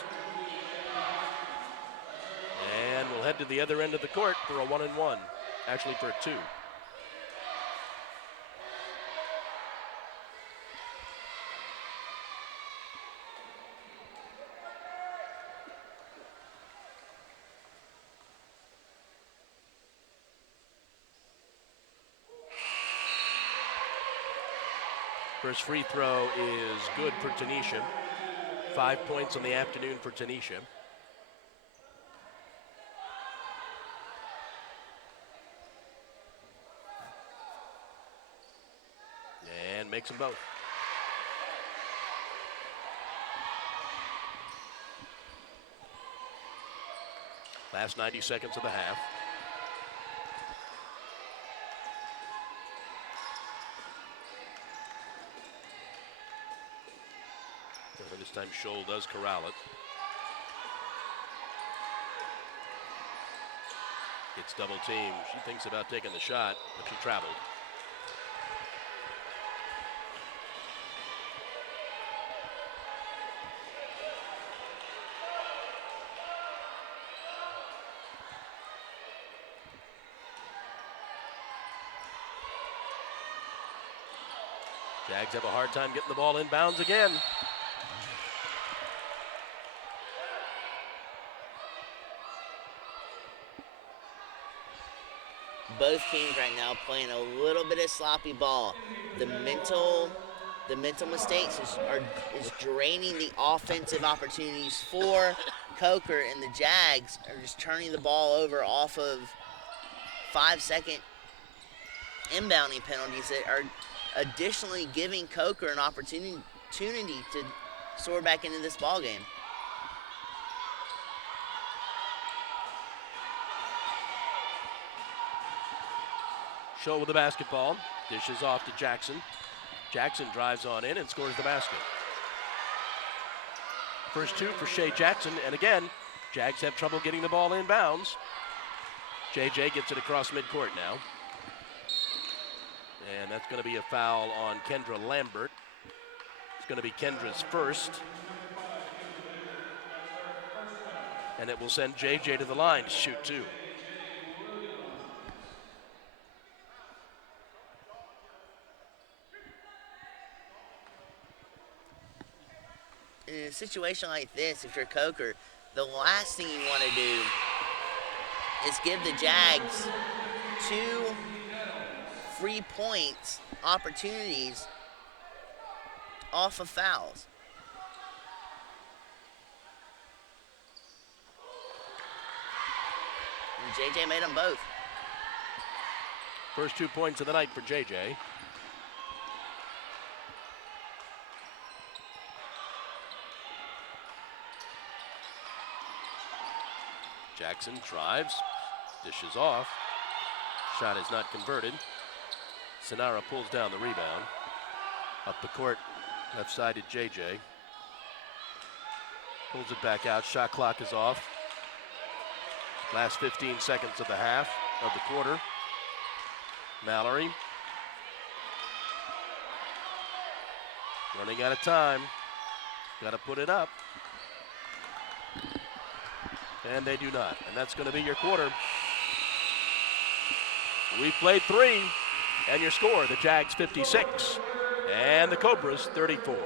And we'll head to the other end of the court for a 1-and-1. Actually for a 2. First free throw is good for Tanisha. 5 points on the afternoon for Tanisha. And makes them both. Last 90 seconds of the half. This time Scholl does corral it. Gets double teamed. She thinks about taking the shot, but she traveled. Jags have a hard time getting the ball inbounds again. Both teams right now playing a little bit of sloppy ball. The mental mistakes is draining the offensive opportunities for Coker, and the Jags are just turning the ball over off of 5-second inbounding penalties that are additionally giving Coker an opportunity to soar back into this ball game. Scholl with the basketball, dishes off to Jackson. Jackson drives on in and scores the basket. First 2 for Shea Jackson, and again, Jags have trouble getting the ball inbounds. JJ gets it across midcourt now. And that's going to be a foul on Kendra Lambert. It's going to be Kendra's first. And it will send JJ to the line to shoot two. In a situation like this, if you're Coker, the last thing you want to do is give the Jags 2 free points opportunities off of fouls. And JJ made them both. First 2 points of the night for JJ. Jackson drives, dishes off. Shot is not converted. Sonara pulls down the rebound. Up the court, left side to JJ. Pulls it back out, shot clock is off. Last 15 seconds of the half, of the quarter. Mallory. Running out of time. Got to put it up. And they do not. And that's going to be your quarter. We played 3. And your score, the Jags 56 and the Cobras 34.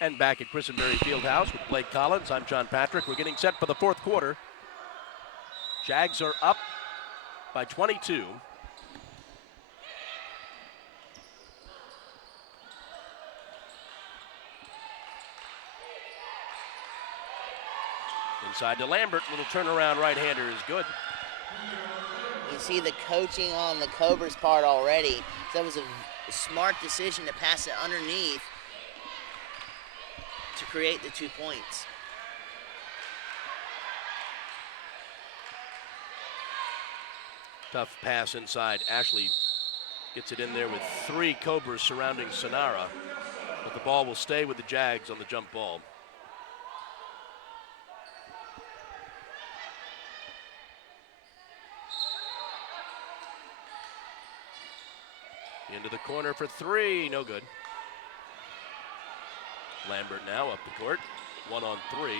And back at Christenberry Fieldhouse with Blake Collins, I'm John Patrick. We're getting set for the fourth quarter. Jags are up by 22. Inside to Lambert, little turnaround right-hander is good. You see the coaching on the Cobras' part already. That was a smart decision to pass it underneath to create the 2 points. Tough pass inside. Ashley gets it in there with 3 Cobras surrounding Sonara, but the ball will stay with the Jags on the jump ball. Into the corner for 3, no good. Lambert now up the court, 1 on 3.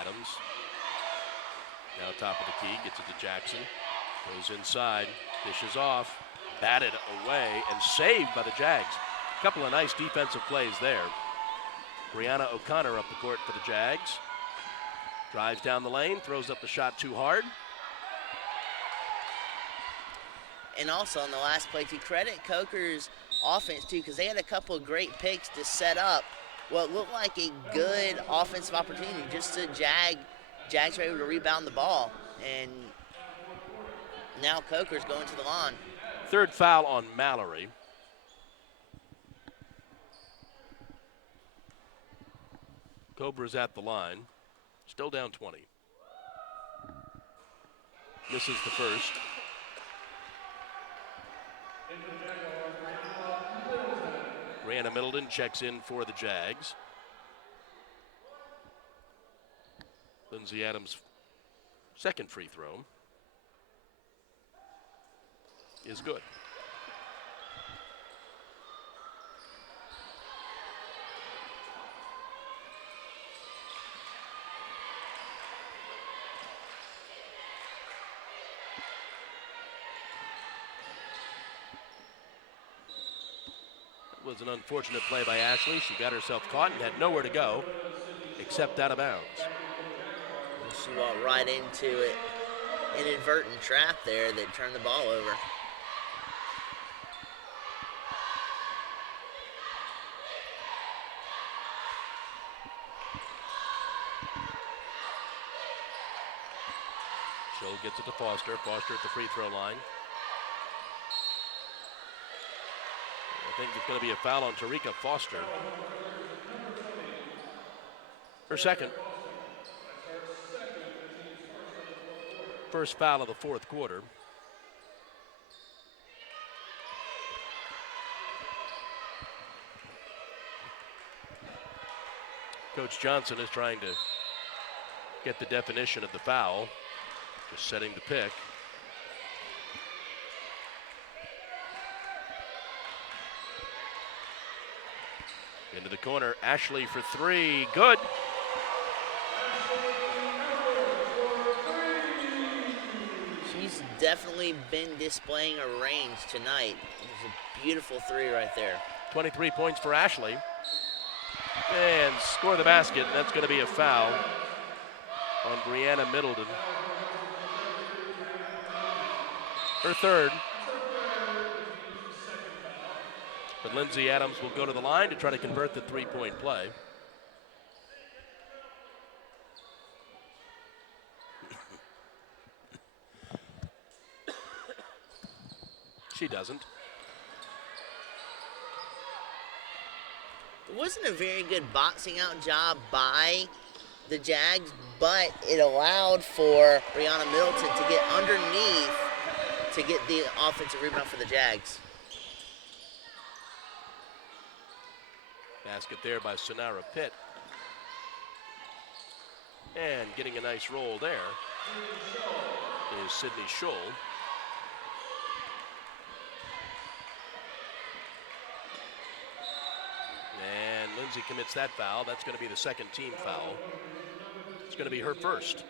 Adams, now top of the key, gets it to Jackson. Goes inside, dishes off, batted away, and saved by the Jags. A couple of nice defensive plays there. Brianna O'Connor up the court for the Jags. Drives down the lane, throws up the shot too hard. And also on the last play, to credit Coker's offense too, because they had a couple of great picks to set up what looked like a good offensive opportunity just to Jags were able to rebound the ball. And now Coker's going to the line. Third foul on Mallory. Cobra's at the line. Still down 20. Misses the first. Brianna Middleton checks in for the Jags. Lindsay Adams' second free throw is good. Was an unfortunate play by Ashley. She got herself caught and had nowhere to go except out of bounds. She walked right into it. Inadvertent trap there that turned the ball over. Scholl gets it to Foster. Foster at the free throw line. I think it's going to be a foul on Tarika Foster. Her second. First foul of the fourth quarter. Coach Johnson is trying to get the definition of the foul. Just setting the pick. Into the corner, Ashley for three, good. She's definitely been displaying her range tonight. It's a beautiful three right there. 23 points for Ashley. And score the basket, and that's going to be a foul on Brianna Middleton. Her third. But Lindsay Adams will go to the line to try to convert the three-point play. She doesn't. It wasn't a very good boxing out job by the Jags, but it allowed for Brianna Middleton to get underneath to get the offensive rebound for the Jags. Basket there by Sonara Pitt. And getting a nice roll there is Sydney Scholl. And Lindsay commits that foul. That's going to be the second team foul. It's going to be her first.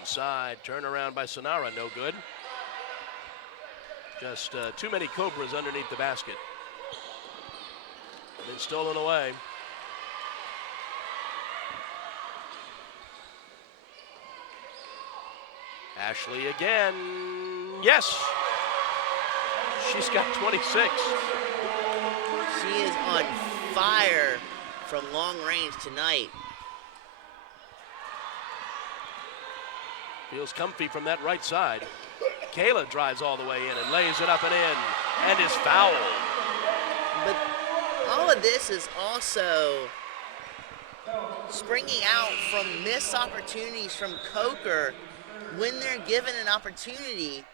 Inside, turnaround by Sonara, no good. Just too many Cobras underneath the basket. Been stolen away. Ashley again. Yes! She's got 26. She is on fire from long range tonight. Feels comfy from that right side. Kayla drives all the way in and lays it up and in and is fouled. But all of this is also springing out from missed opportunities from Coker when they're given an opportunity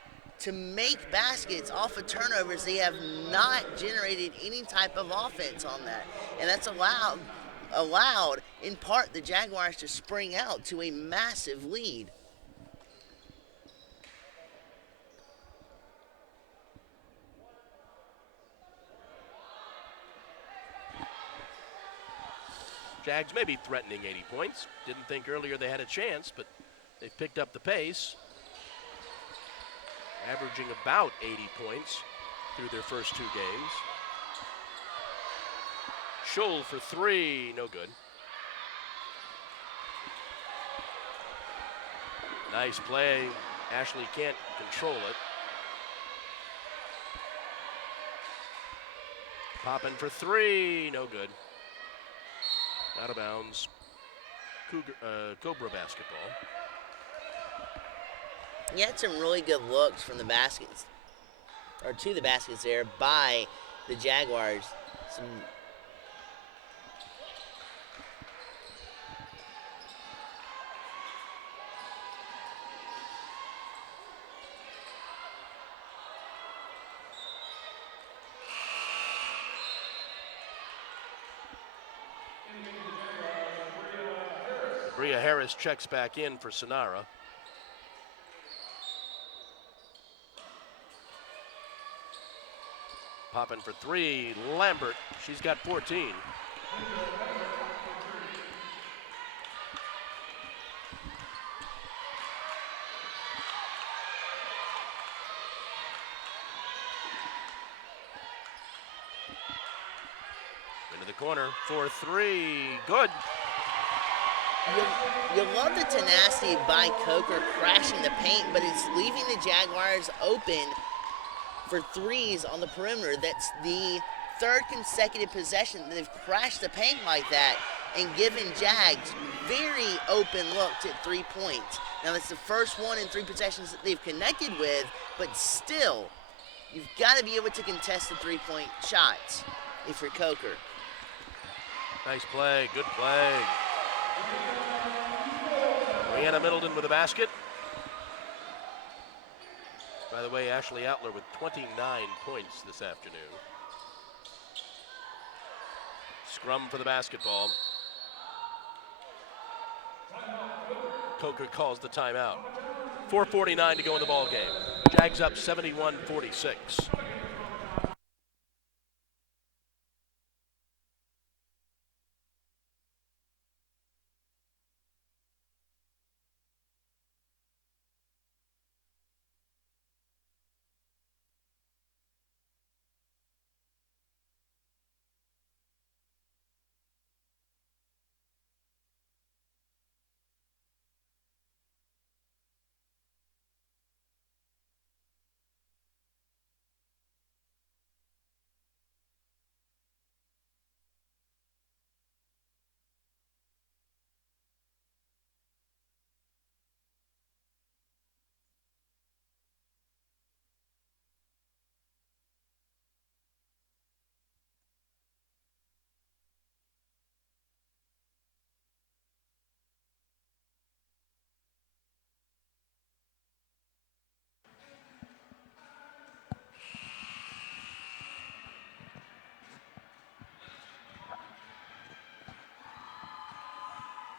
to make baskets off of turnovers. They have not generated any type of offense on that. And that's allowed in part the Jaguars to spring out to a massive lead. Jags may be threatening 80 points. Didn't think earlier they had a chance, but they've picked up the pace. Averaging about 80 points through their first two games. Scholl for three, no good. Nice play. Ashley can't control it. Popping for three, no good. Out of bounds. Cobra basketball. He had some really good looks from the baskets, or to the baskets there by the Jaguars. Some Bria Harris checks back in for Sonara. Popping for three, Lambert. She's got 14. Into the corner for three, good. You love the tenacity by Coker crashing the paint, but it's leaving the Jaguars open for threes on the perimeter. That's the third consecutive possession that they've crashed the paint like that and given Jags very open looks at 3 points. Now, that's the first one in 3 possessions that they've connected with, but still, you've got to be able to contest the 3-point shots if you're Coker. Nice play, good play. Brianna Middleton with a basket. By the way, Ashley Outler with 29 points this afternoon. Scrum for the basketball. Coker calls the timeout. 4:49 to go in the ball game. Jags up 71-46.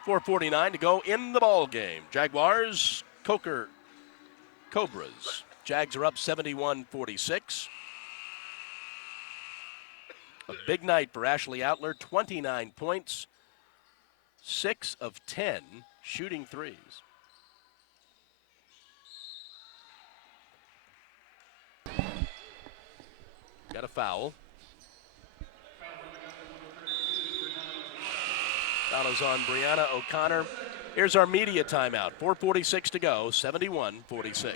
.449 to go in the ball game. Jaguars, Coker, Cobras. Jags are up 71-46. A big night for Ashley Outler, 29 points, 6 of 10 shooting threes. Got a foul. Foul is on Brianna O'Connor. Here's our media timeout. 4:46 to go, 71-46.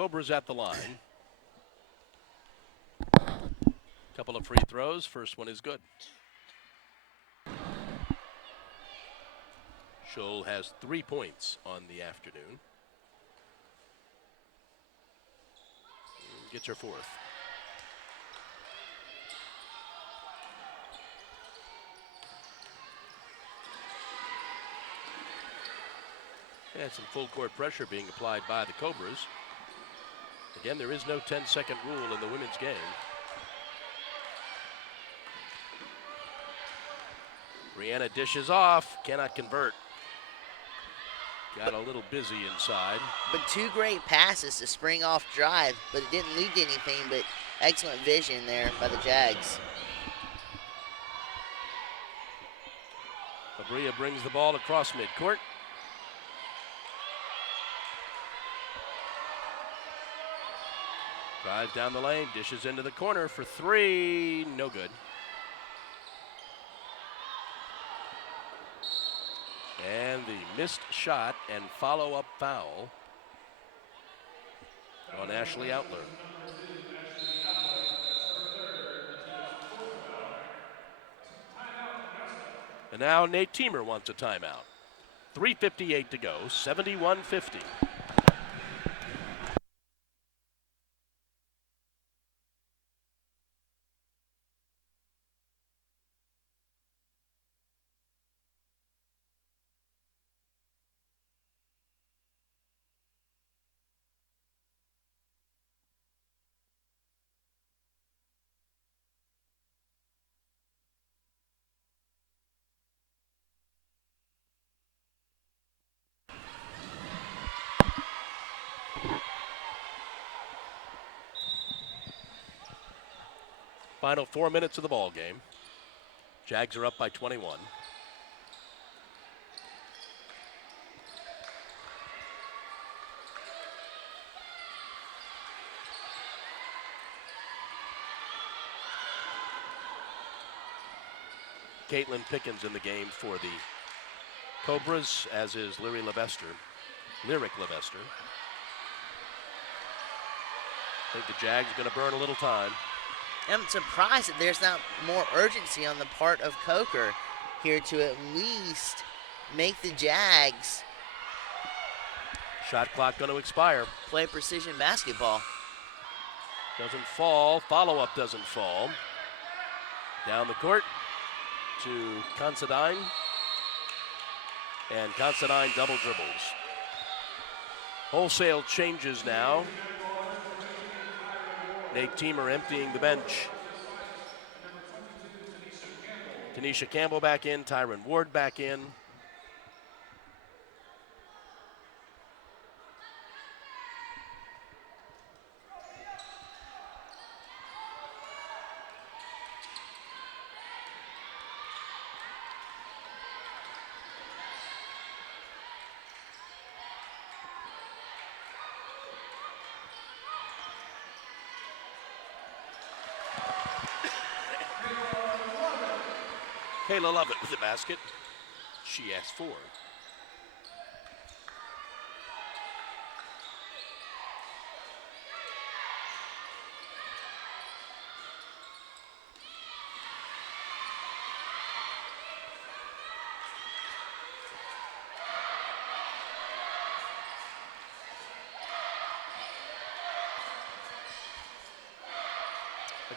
Cobras at the line. Couple of free throws. First one is good. Scholl has 3 points on the afternoon. Gets her fourth. And some full court pressure being applied by the Cobras. Again, there is no 10-second rule in the women's game. Brianna dishes off, cannot convert. Got a little busy inside. But 2 great passes to spring off drive, but it didn't lead to anything, but excellent vision there by the Jags. Abria brings the ball across midcourt. Drives down the lane, dishes into the corner for 3, no good. And the missed shot and follow-up foul on Ashley Outler. And now Nate Teamer wants a timeout. 3:58 to go, 71-50. Final 4 minutes of the ball game. Jags are up by 21. Caitlin Pickens in the game for the Cobras, as is Lyric Levester. I think the Jags are going to burn a little time. I'm surprised that there's not more urgency on the part of Coker here to at least make the Jags Shot clock going to expire. play precision basketball. Doesn't fall. Follow-up doesn't fall. Down the court to Considine. And Considine double dribbles. Wholesale changes now. Nate Teamer emptying the bench. Tanisha Campbell back in, Tyron Ward back in. Kayla Lovett with the basket. She asked for it.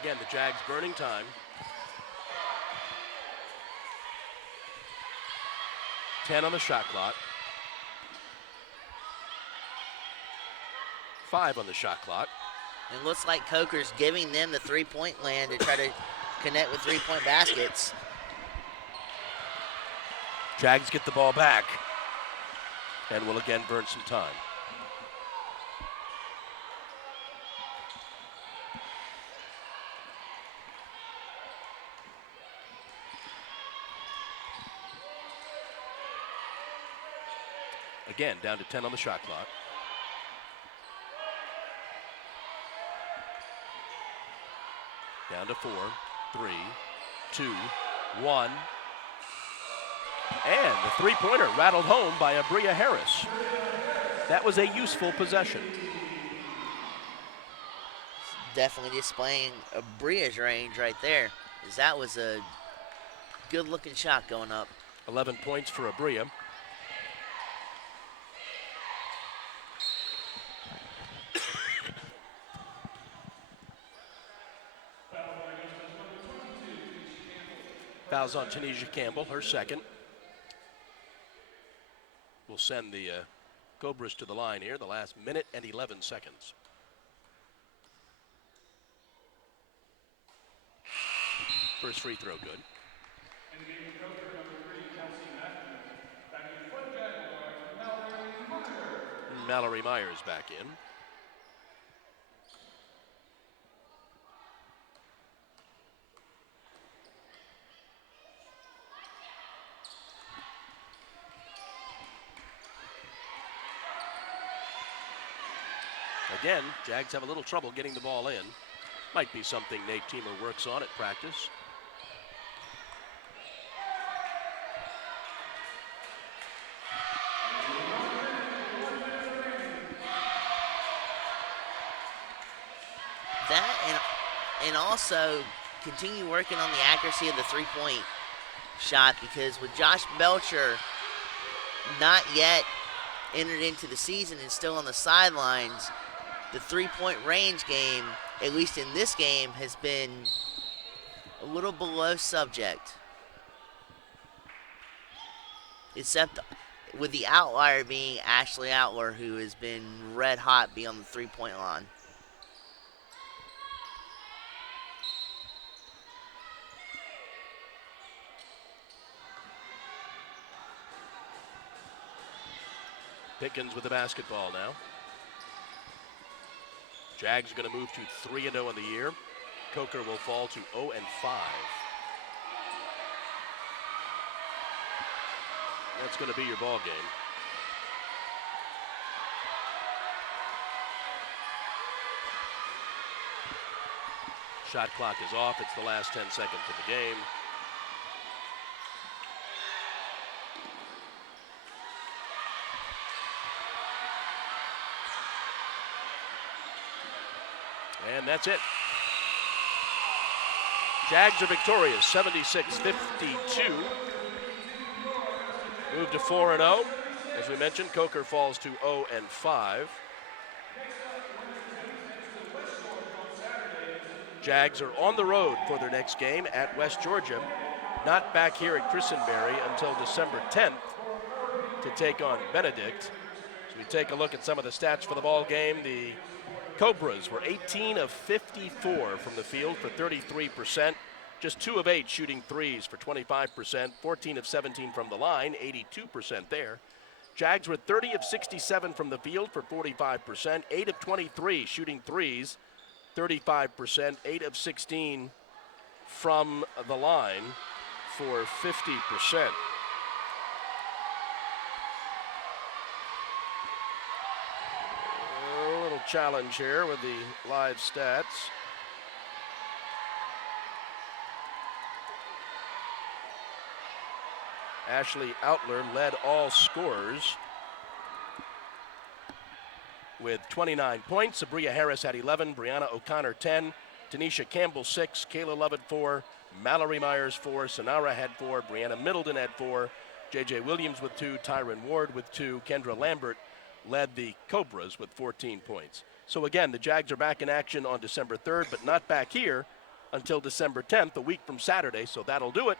Again, the Jags burning time. 10 on the shot clock. 5 on the shot clock. It looks like Coker's giving them the three-point land to try to connect with three-point baskets. Jags get the ball back and will again burn some time. Again, down to 10 on the shot clock. Down to 4, 3, 2, 1. And the three-pointer rattled home by Abria Harris. That was a useful possession. definitely displaying a Bria's range right there, as that was a good-looking shot going up. 11 points for Abria. Fouls on Tanisha Campbell, her second. We'll send the Cobras to the line here, the last minute and 11 seconds. First free throw good. Mallory Myers back in. Again, Jags have a little trouble getting the ball in. Might be something Nate Teamer works on at practice. That and also continue working on the accuracy of the three-point shot, because with Josh Belcher not yet entered into the season and still on the sidelines, the three-point range game, at least in this game, has been a little below subject. Except with the outlier being Ashley Outler, who has been red hot beyond the three-point line. Pickens with the basketball now. Jags are going to move to 3-0 in the year. Coker will fall to 0-5. That's going to be your ball game. Shot clock is off. It's the last 10 seconds of the game. And that's it. Jags are victorious, 76-52. Move to 4-0. As we mentioned, Coker falls to 0-5. Jags are on the road for their next game at West Georgia. Not back here at Christenberry until December 10th to take on Benedict. So we take a look at some of the stats for the ball game. The Cobras were 18 of 54 from the field for 33%. Just 2 of 8 shooting threes for 25%. 14 of 17 from the line, 82% there. Jags were 30 of 67 from the field for 45%. 8 of 23 shooting threes, 35%. 8 of 16 from the line for 50%. Challenge here with the live stats. Ashley Outler led all scorers with 29 points. Abria Harris had 11, Brianna O'Connor 10, Tanisha Campbell 6, Kayla Lovett 4, Mallory Myers 4, Sonara had 4, Brianna Middleton had 4, JJ Williams with 2, Tyron Ward with 2, Kendra Lambert led the Cobras with 14 points. So again, the Jags are back in action on December 3rd, but not back here until December 10th, a week from Saturday, so that'll do it.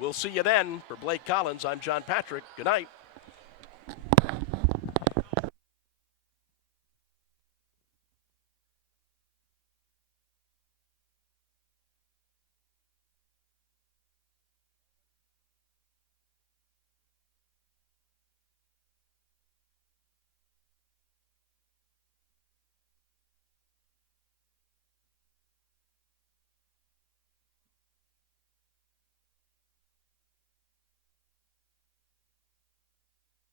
We'll see you then. For Blake Collins, I'm John Patrick. Good night.